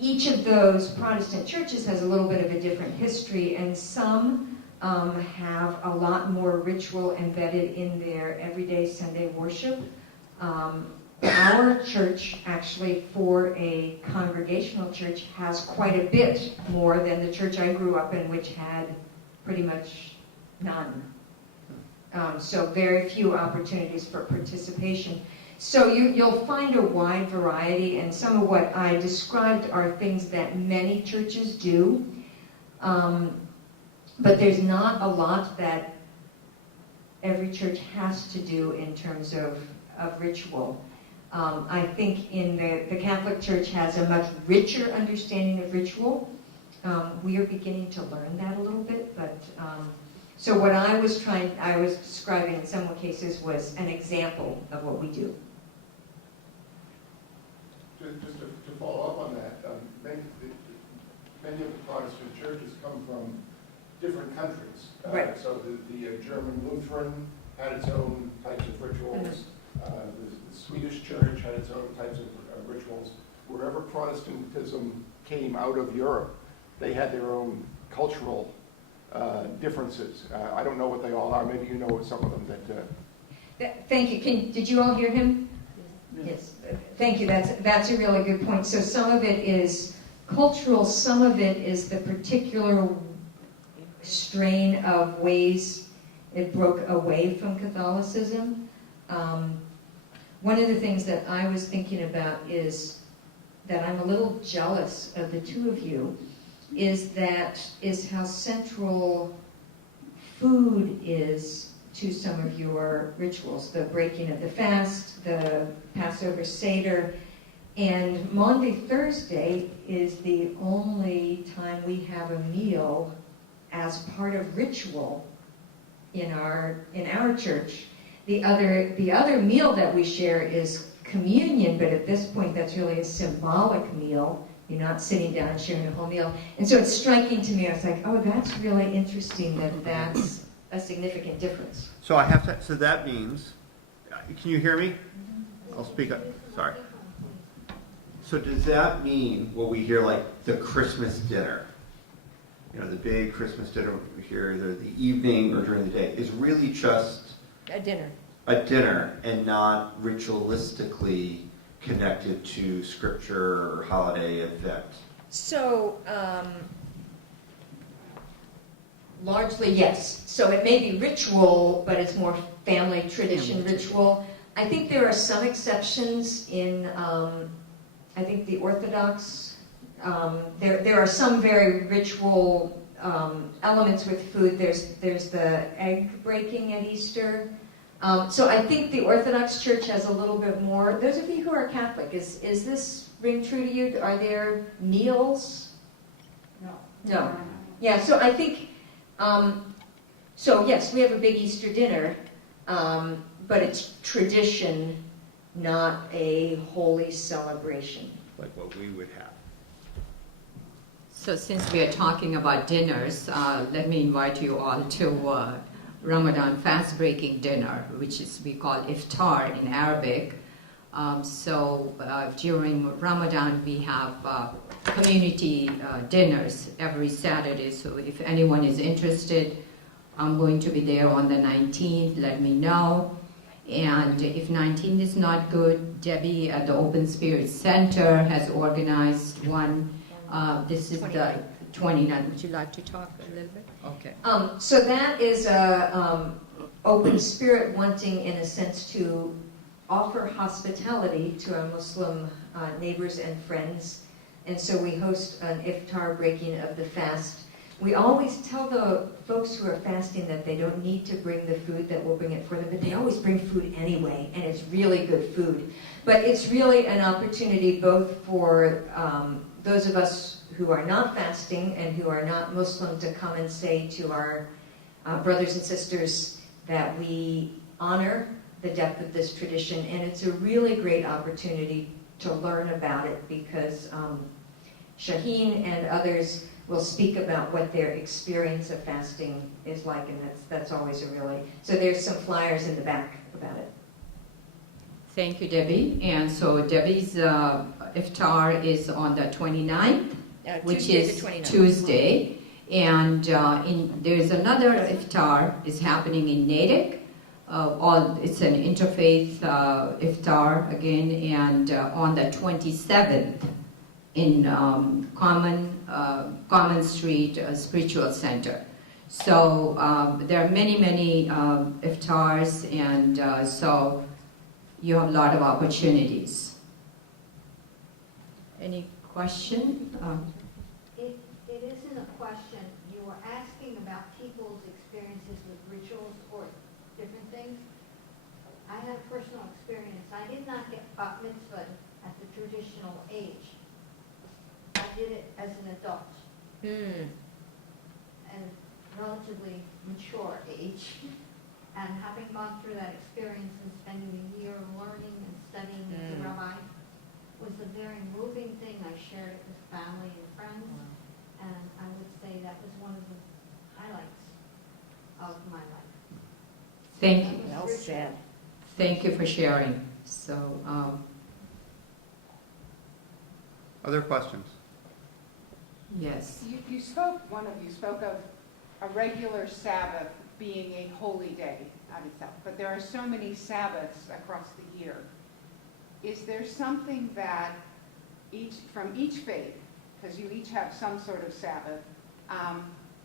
each of those Protestant churches has a little bit of a different history, and some have a lot more ritual embedded in their everyday Sunday worship. Our church, actually, for a congregational church, has quite a bit more than the church I grew up in, which had pretty much none. So very few opportunities for participation. So you'll find a wide variety, and some of what I described are things that many churches do. But there's not a lot that every church has to do in terms of ritual. I think in the Catholic Church has a much richer understanding of ritual. We are beginning to learn that a little bit, but so what I was describing in some cases was an example of what we do. Just to follow up on that, many of the Protestant churches come from different countries. Right. So the German Lutheran had its own types of rituals. The Swedish church had its own types of rituals. Wherever Protestantism came out of Europe, they had their own cultural differences. I don't know what they all are. Maybe you know some of them that... Thank you. Did you all hear him? Yes. Thank you. That's a really good point. So some of it is cultural. Some of it is the particular strain of ways it broke away from Catholicism. One of the things that I was thinking about is that I'm a little jealous of the two of you, is how central food is to some of your rituals, the breaking of the fast, the Passover Seder, and Maundy Thursday is the only time we have a meal as part of ritual in our church. The other meal that we share is communion, but at this point that's really a symbolic meal. You're not sitting down and sharing a whole meal. And so it's striking to me, I was like, oh, that's really interesting that that's a significant difference. So so that means, can you hear me? I'll speak up, sorry. So does that mean what we hear like the Christmas dinner? You know, the big Christmas dinner we hear either the evening or during the day is really just A dinner. a dinner and not ritualistically connected to scripture or holiday event. So, largely yes. So it may be ritual, but it's more family tradition ritual. I think there are some exceptions in, I think the Orthodox, there are some very ritual elements with food. There's the egg breaking at Easter. So I think the Orthodox Church has a little bit more. Those of you who are Catholic, is this ring true to you? Are there meals? No. Yeah, so I think, so yes, we have a big Easter dinner, but it's tradition, not a holy celebration. Like what we would have. So since we are talking about dinners, let me invite you all to Ramadan fast-breaking dinner, which is we call Iftar in Arabic. During Ramadan, we have community dinners every Saturday. So if anyone is interested, I'm going to be there on the 19th. Let me know. And if 19th is not good, Debbie at the Open Spirit Center has organized one. This is the 29th. Would you like to talk a little bit? Okay. So that is Open Spirit wanting, in a sense, to offer hospitality to our Muslim neighbors and friends. And so we host an iftar breaking of the fast. We always tell the folks who are fasting that they don't need to bring the food, that we'll bring it for them, but they always bring food anyway, and it's really good food. But it's really an opportunity both for those of us who are not fasting and who are not Muslim to come and say to our brothers and sisters that we honor the depth of this tradition, and it's a really great opportunity to learn about it because Shaheen and others will speak about what their experience of fasting is like, and that's always a really... So there's some flyers in the back about it. Thank you, Debbie. And so Debbie's iftar is on the 29th, which is Tuesday. And there's another iftar is happening in Natick. It's an interfaith iftar again, and on the 27th in Common Street Spiritual Center. So there are many iftars, and so you have a lot of opportunities. Any question? It isn't a question. You were asking about and relatively mature age. And having gone through that experience and spending a year learning and studying as a rabbi was a very moving thing. I shared it with family and friends, and I would say that was one of the highlights of my life. Thank you. Well said. Thank you for sharing. So, Other questions? yes. One of you spoke of a regular Sabbath being a holy day on itself, but there are so many Sabbaths across the year. Is there something that from each faith, because you each have some sort of Sabbath,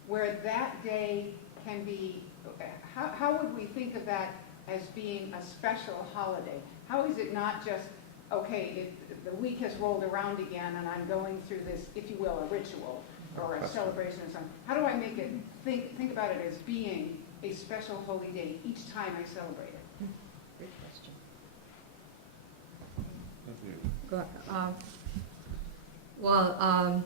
where that day can be, how would we think of that as being a special holiday? How is it not just, okay, the week has rolled around again and I'm going through this, if you will, a ritual or a celebration or something? How do I make it, think about it as being a special holy day each time I celebrate it? Great question. Well,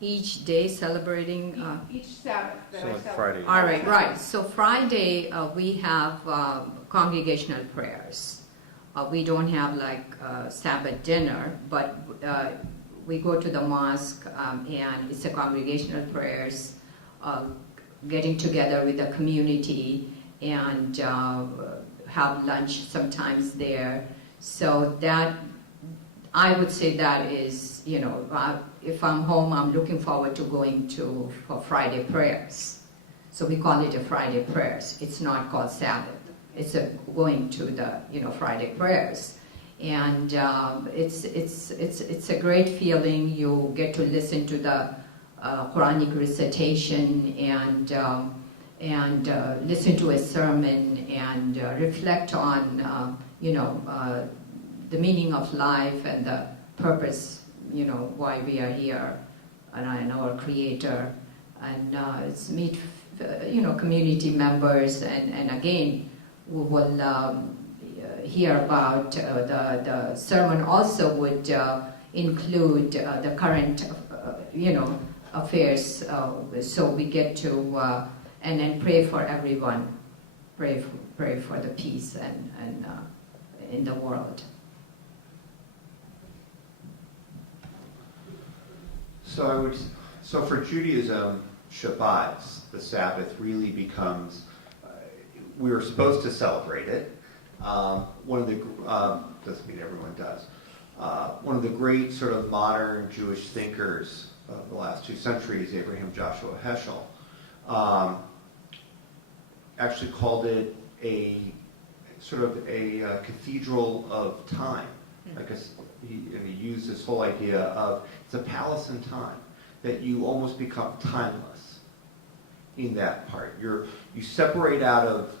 each day celebrating. Each Sabbath that So I like celebrate. Friday. All right, right. So Friday we have congregational prayers. We don't have like Sabbath dinner, but we go to the mosque and it's a congregational prayers, getting together with the community and have lunch sometimes there. So that, I would say that is, if I'm home, I'm looking forward to going for Friday prayers. So we call it a Friday prayers. It's not called Sabbath. It's going to the Friday prayers, and it's a great feeling. You get to listen to the Quranic recitation and listen to a sermon and reflect on the meaning of life and the purpose, why we are here, and our Creator, and it's meet community members, and again. We will hear about the sermon also would include the current, affairs. So we get to and then pray for everyone, pray for the peace and in the world. So for Judaism, Shabbat, the Sabbath, really becomes. We were supposed to celebrate it. One of the doesn't mean everyone does. One of the great sort of modern Jewish thinkers of the last 2 centuries, Abraham Joshua Heschel, actually called it a sort of a cathedral of time. He used this whole idea of it's a palace in time, that you almost become timeless in that part. You separate out of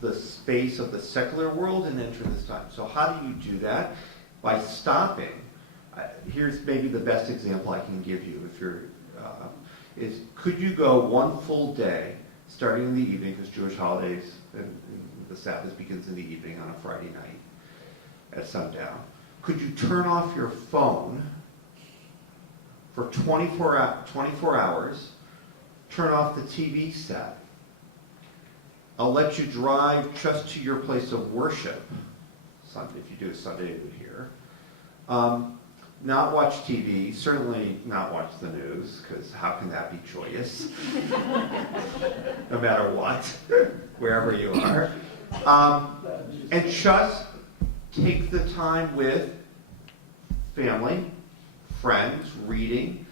the space of the secular world and enter this time. So how do you do that? By stopping. Here's maybe the best example I can give you. If you're, is could you go one full day, starting in the evening, because Jewish holidays, and the Sabbath begins in the evening on a Friday night at sundown. Could you turn off your phone for 24 hours, turn off the TV set, I'll let you drive just to your place of worship, Sunday, if you do a Sunday over here. Not watch TV, certainly not watch the news, because how can that be joyous? No matter what, wherever you are. And just take the time with family, friends, reading,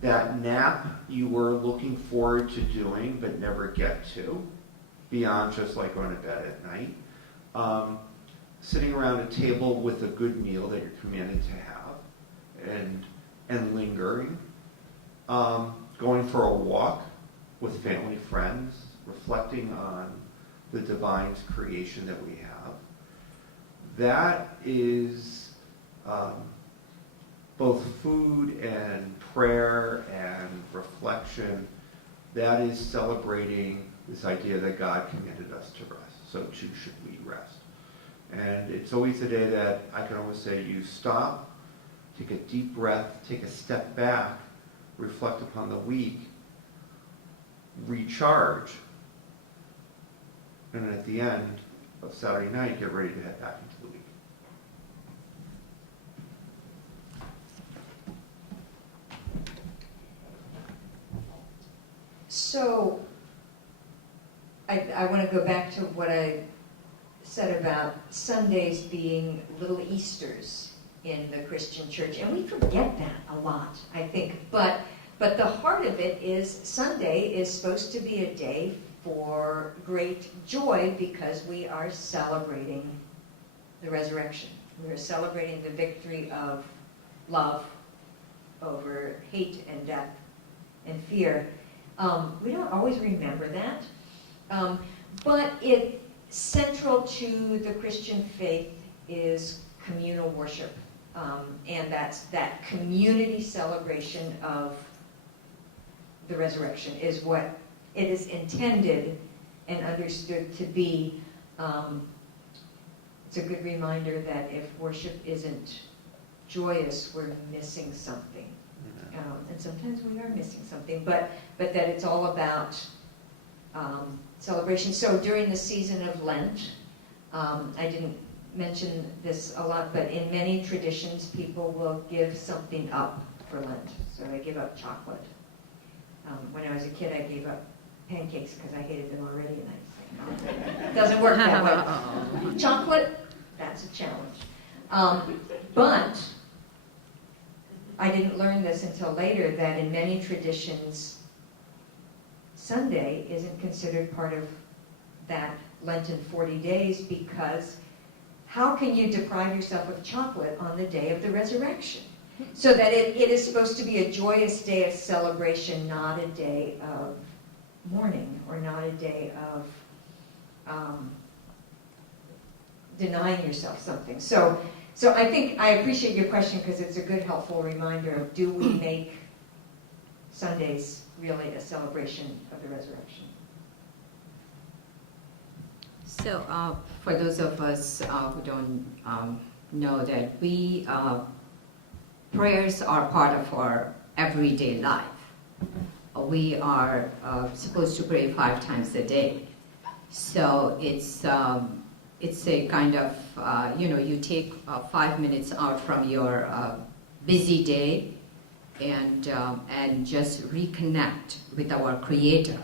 that nap you were looking forward to doing but never get to. Beyond just like going to bed at night, sitting around a table with a good meal that you're commanded to have, and lingering, going for a walk with family, friends, reflecting on the divine creation that we have. That is both food and prayer and reflection. That is celebrating this idea that God commanded us to rest, so too should we rest. And it's always a day that I can always say you stop, take a deep breath, take a step back, reflect upon the week, recharge, and then at the end of Saturday night, get ready to head back into the week. So, I want to go back to what I said about Sundays being little Easters in the Christian church, and we forget that a lot, I think. But the heart of it is Sunday is supposed to be a day for great joy because we are celebrating the resurrection. We are celebrating the victory of love over hate and death and fear. We don't always remember that, but central to the Christian faith is communal worship, and that's that community celebration of the resurrection is what it is intended and understood to be. It's a good reminder that if worship isn't joyous, we're missing something. And sometimes we are missing something, but that it's all about celebration. So during the season of Lent, I didn't mention this a lot, but in many traditions, people will give something up for Lent. So they give up chocolate. When I was a kid, I gave up pancakes because I hated them already, and I said, no, it doesn't work that way. Chocolate, that's a challenge. But I didn't learn this until later, that in many traditions, Sunday isn't considered part of that Lenten 40 days, because how can you deprive yourself of chocolate on the day of the resurrection? So that it is supposed to be a joyous day of celebration, not a day of mourning, or not a day of denying yourself something. So I think I appreciate your question, because it's a good, helpful reminder of, do we make Sundays really a celebration of the resurrection? So for those of us who don't know that prayers are part of our everyday life. We are supposed to pray 5 times a day. So it's a kind of, you take 5 minutes out from your busy day and just reconnect with our Creator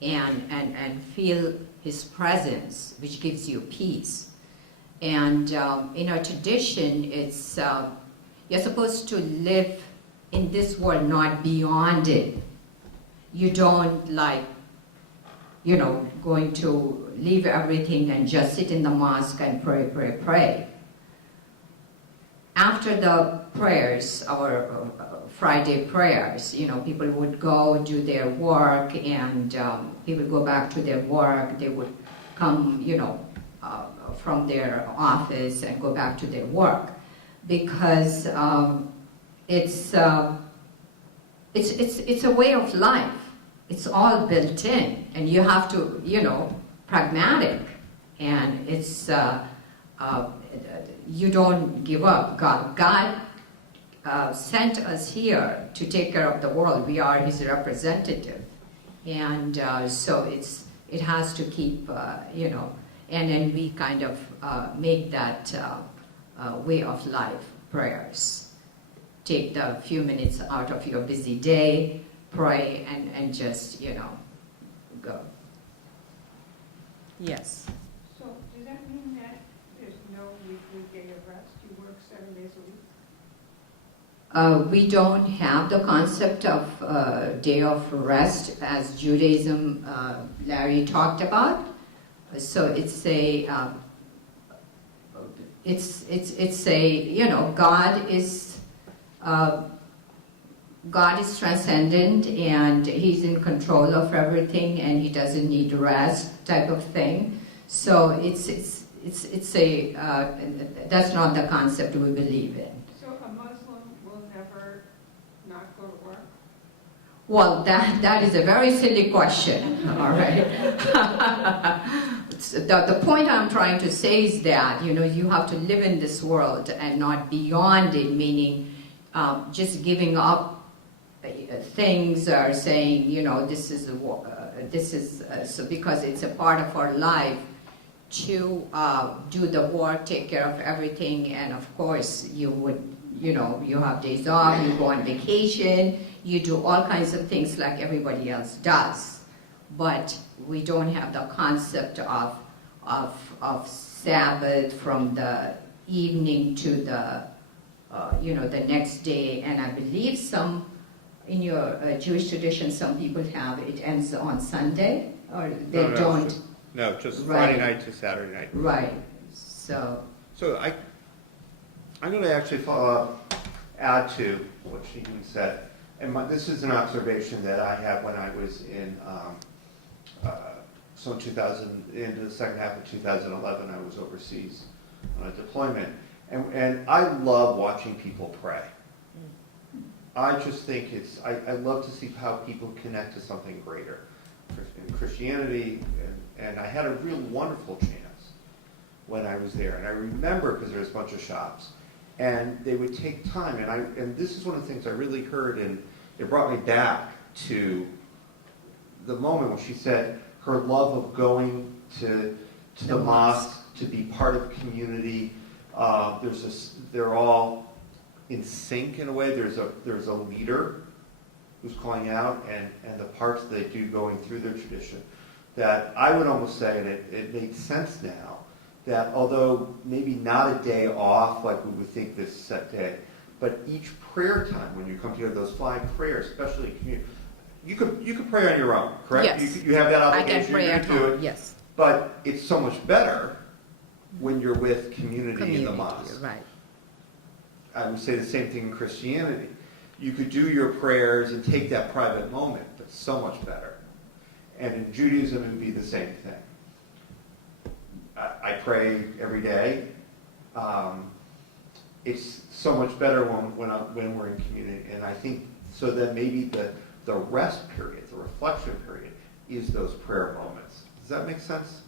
and feel His presence, which gives you peace. And in our tradition, it's you're supposed to live in this world, not beyond it. You don't going to leave everything and just sit in the mosque and pray. After the prayers, our Friday prayers, people would go do their work, and people go back to their work. They would come, from their office and go back to their work, because it's a way of life. It's all built in, and you have to, pragmatic, and it's you don't give up. God sent us here to take care of the world. We are His representative, and so it has to keep, and then we kind of make that way of life prayers. Take the few minutes out of your busy day, pray, and just, go. Yes. So does that mean that there's no weekly day of rest? You work 7 days a week? We don't have the concept of day of rest as Judaism, Larry talked about. So it's a, God is transcendent, and He's in control of everything, and He doesn't need rest type of thing. So it's a that's not the concept we believe in. So a Muslim will never not go to work? Well, that is a very silly question. All right. The point I'm trying to say is that you have to live in this world and not beyond it, meaning just giving up things are saying, this is so because it's a part of our life to do the work, take care of everything, and of course you would, you have days off, you go on vacation, you do all kinds of things like everybody else does, but we don't have the concept of Sabbath from the evening to the the next day. And I believe in your Jewish tradition, some people have it ends on Sunday, or they don't. No, just Right. Friday night to Saturday night. Right. So I'm going to actually add to what Shaheen said. And this is an observation that I had when I was in, into the second half of 2011, I was overseas on a deployment. And I love watching people pray. I just think I love to see how people connect to something greater in Christianity. And I had a real wonderful chance when I was there. And I remember, because there was a bunch of shops, and they would take time. And this is one of the things I really heard, and it brought me back to the moment when she said her love of going to the mosque, to be part of community. They're all in sync in a way. There's a leader who's calling out, and the parts they do going through their tradition, that I would almost say, and it makes sense now, that although maybe not a day off like we would think this set day, but each prayer time when you come together, those 5 prayers, especially in community, you could pray on your own, correct? Yes. You have that I obligation. can pray at do home. it. Yes. But it's so much better when you're with community in the mosque. Right. I would say the same thing in Christianity. You could do your prayers and take that private moment, but so much better. And in Judaism, it would be the same thing. I pray every day. It's so much better when we're in community. And I think, so then maybe the rest period, the reflection period, is those prayer moments. Does that make sense?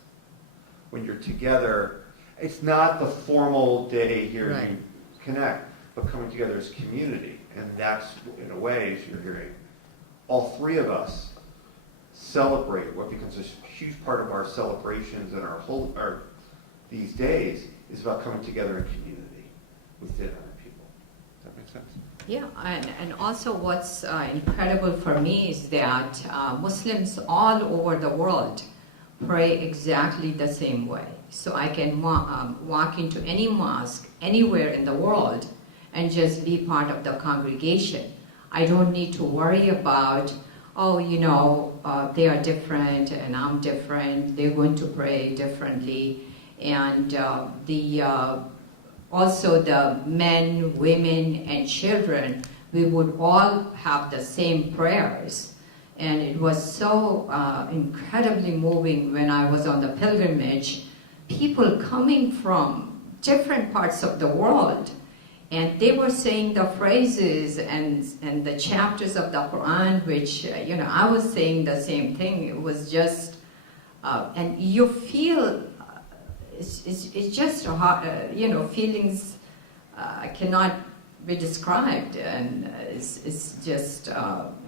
When you're together, it's not the formal day here Right. you connect, but coming together as community. And that's, in a way, as you're hearing, all 3 of us celebrate what becomes a huge part of our celebrations and our these days is about coming together in community within other people. Does that make sense? Yeah, and also what's incredible for me is that Muslims all over the world pray exactly the same way. So I can walk into any mosque anywhere in the world and just be part of the congregation. I don't need to worry about, they are different and I'm different, they're going to pray differently. And also the men, women, and children, we would all have the same prayers. And it was so incredibly moving when I was on the pilgrimage, people coming from different parts of the world, and they were saying the phrases and the chapters of the Quran, which, I was saying the same thing. It was just, and you feel, it's just, feelings cannot be described, and it's just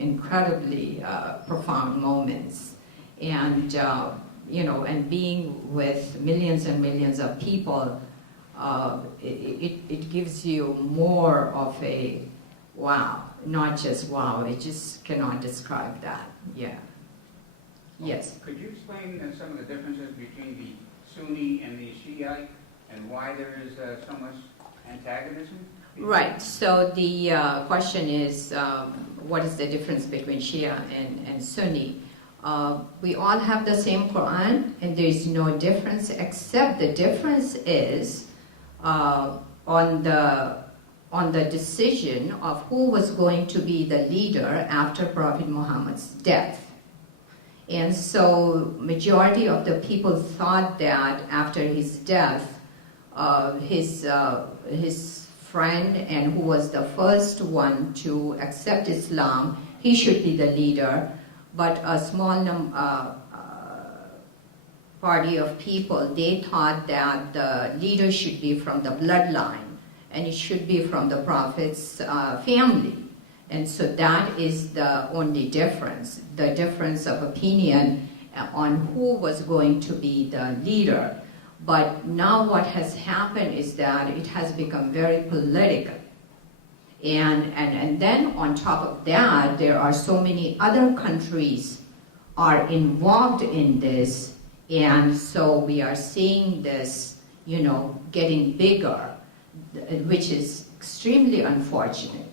incredibly profound moments. And, and being with millions and millions of people, it gives you more of a wow, not just wow, it just cannot describe that, yeah. Yes? Could you explain some of the differences between the Sunni and the Shiite, and why there is so much antagonism? Right, so the question is, what is the difference between Shia and Sunni? We all have the same Quran, and there is no difference, except the difference is on the decision of who was going to be the leader after Prophet Muhammad's death. And so majority of the people thought that after his death, his friend, and who was the first one to accept Islam, he should be the leader. But a small party of people, they thought that the leader should be from the bloodline, and it should be from the Prophet's family. And so that is the only difference, the difference of opinion on who was going to be the leader. But now what has happened is that it has become very political. And then on top of that, there are so many other countries are involved in this, and so we are seeing this, getting bigger, which is extremely unfortunate,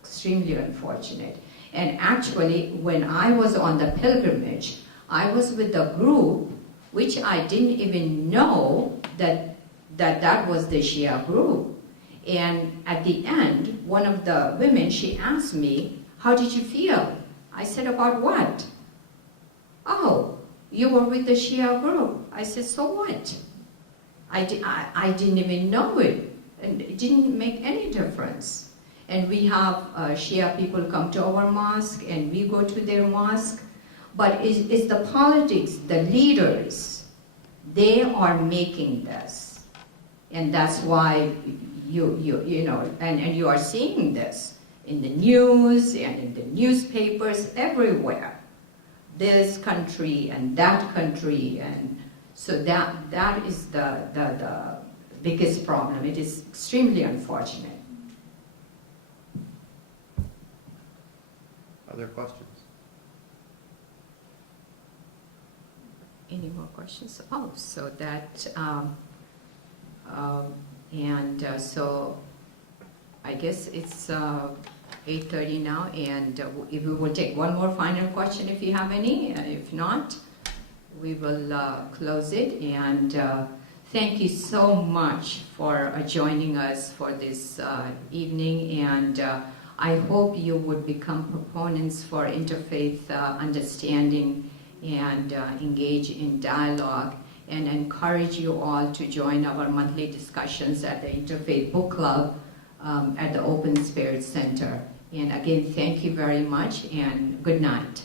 extremely unfortunate. And actually, when I was on the pilgrimage, I was with a group which I didn't even know that was the Shia group. And at the end, one of the women, she asked me, "How did you feel?" I said, "About what?" "Oh, you were with the Shia group." I said, "So what?" I didn't even know it, and it didn't make any difference. And we have Shia people come to our mosque, and we go to their mosque. But it's the politics, the leaders, they are making this. And that's why and you are seeing this in the news and in the newspapers everywhere. This country and that country, and so that is the biggest problem. It is extremely unfortunate. Other questions? Any more questions? Oh, so that, so I guess it's 8:30 now, and if we will take one more final question if you have any, and if not, we will close it. And thank you so much for joining us for this evening, and I hope you would become proponents for interfaith understanding and engage in dialogue, and encourage you all to join our monthly discussions at the Interfaith Book Club at the Open Spirit Center. And again, thank you very much, and good night.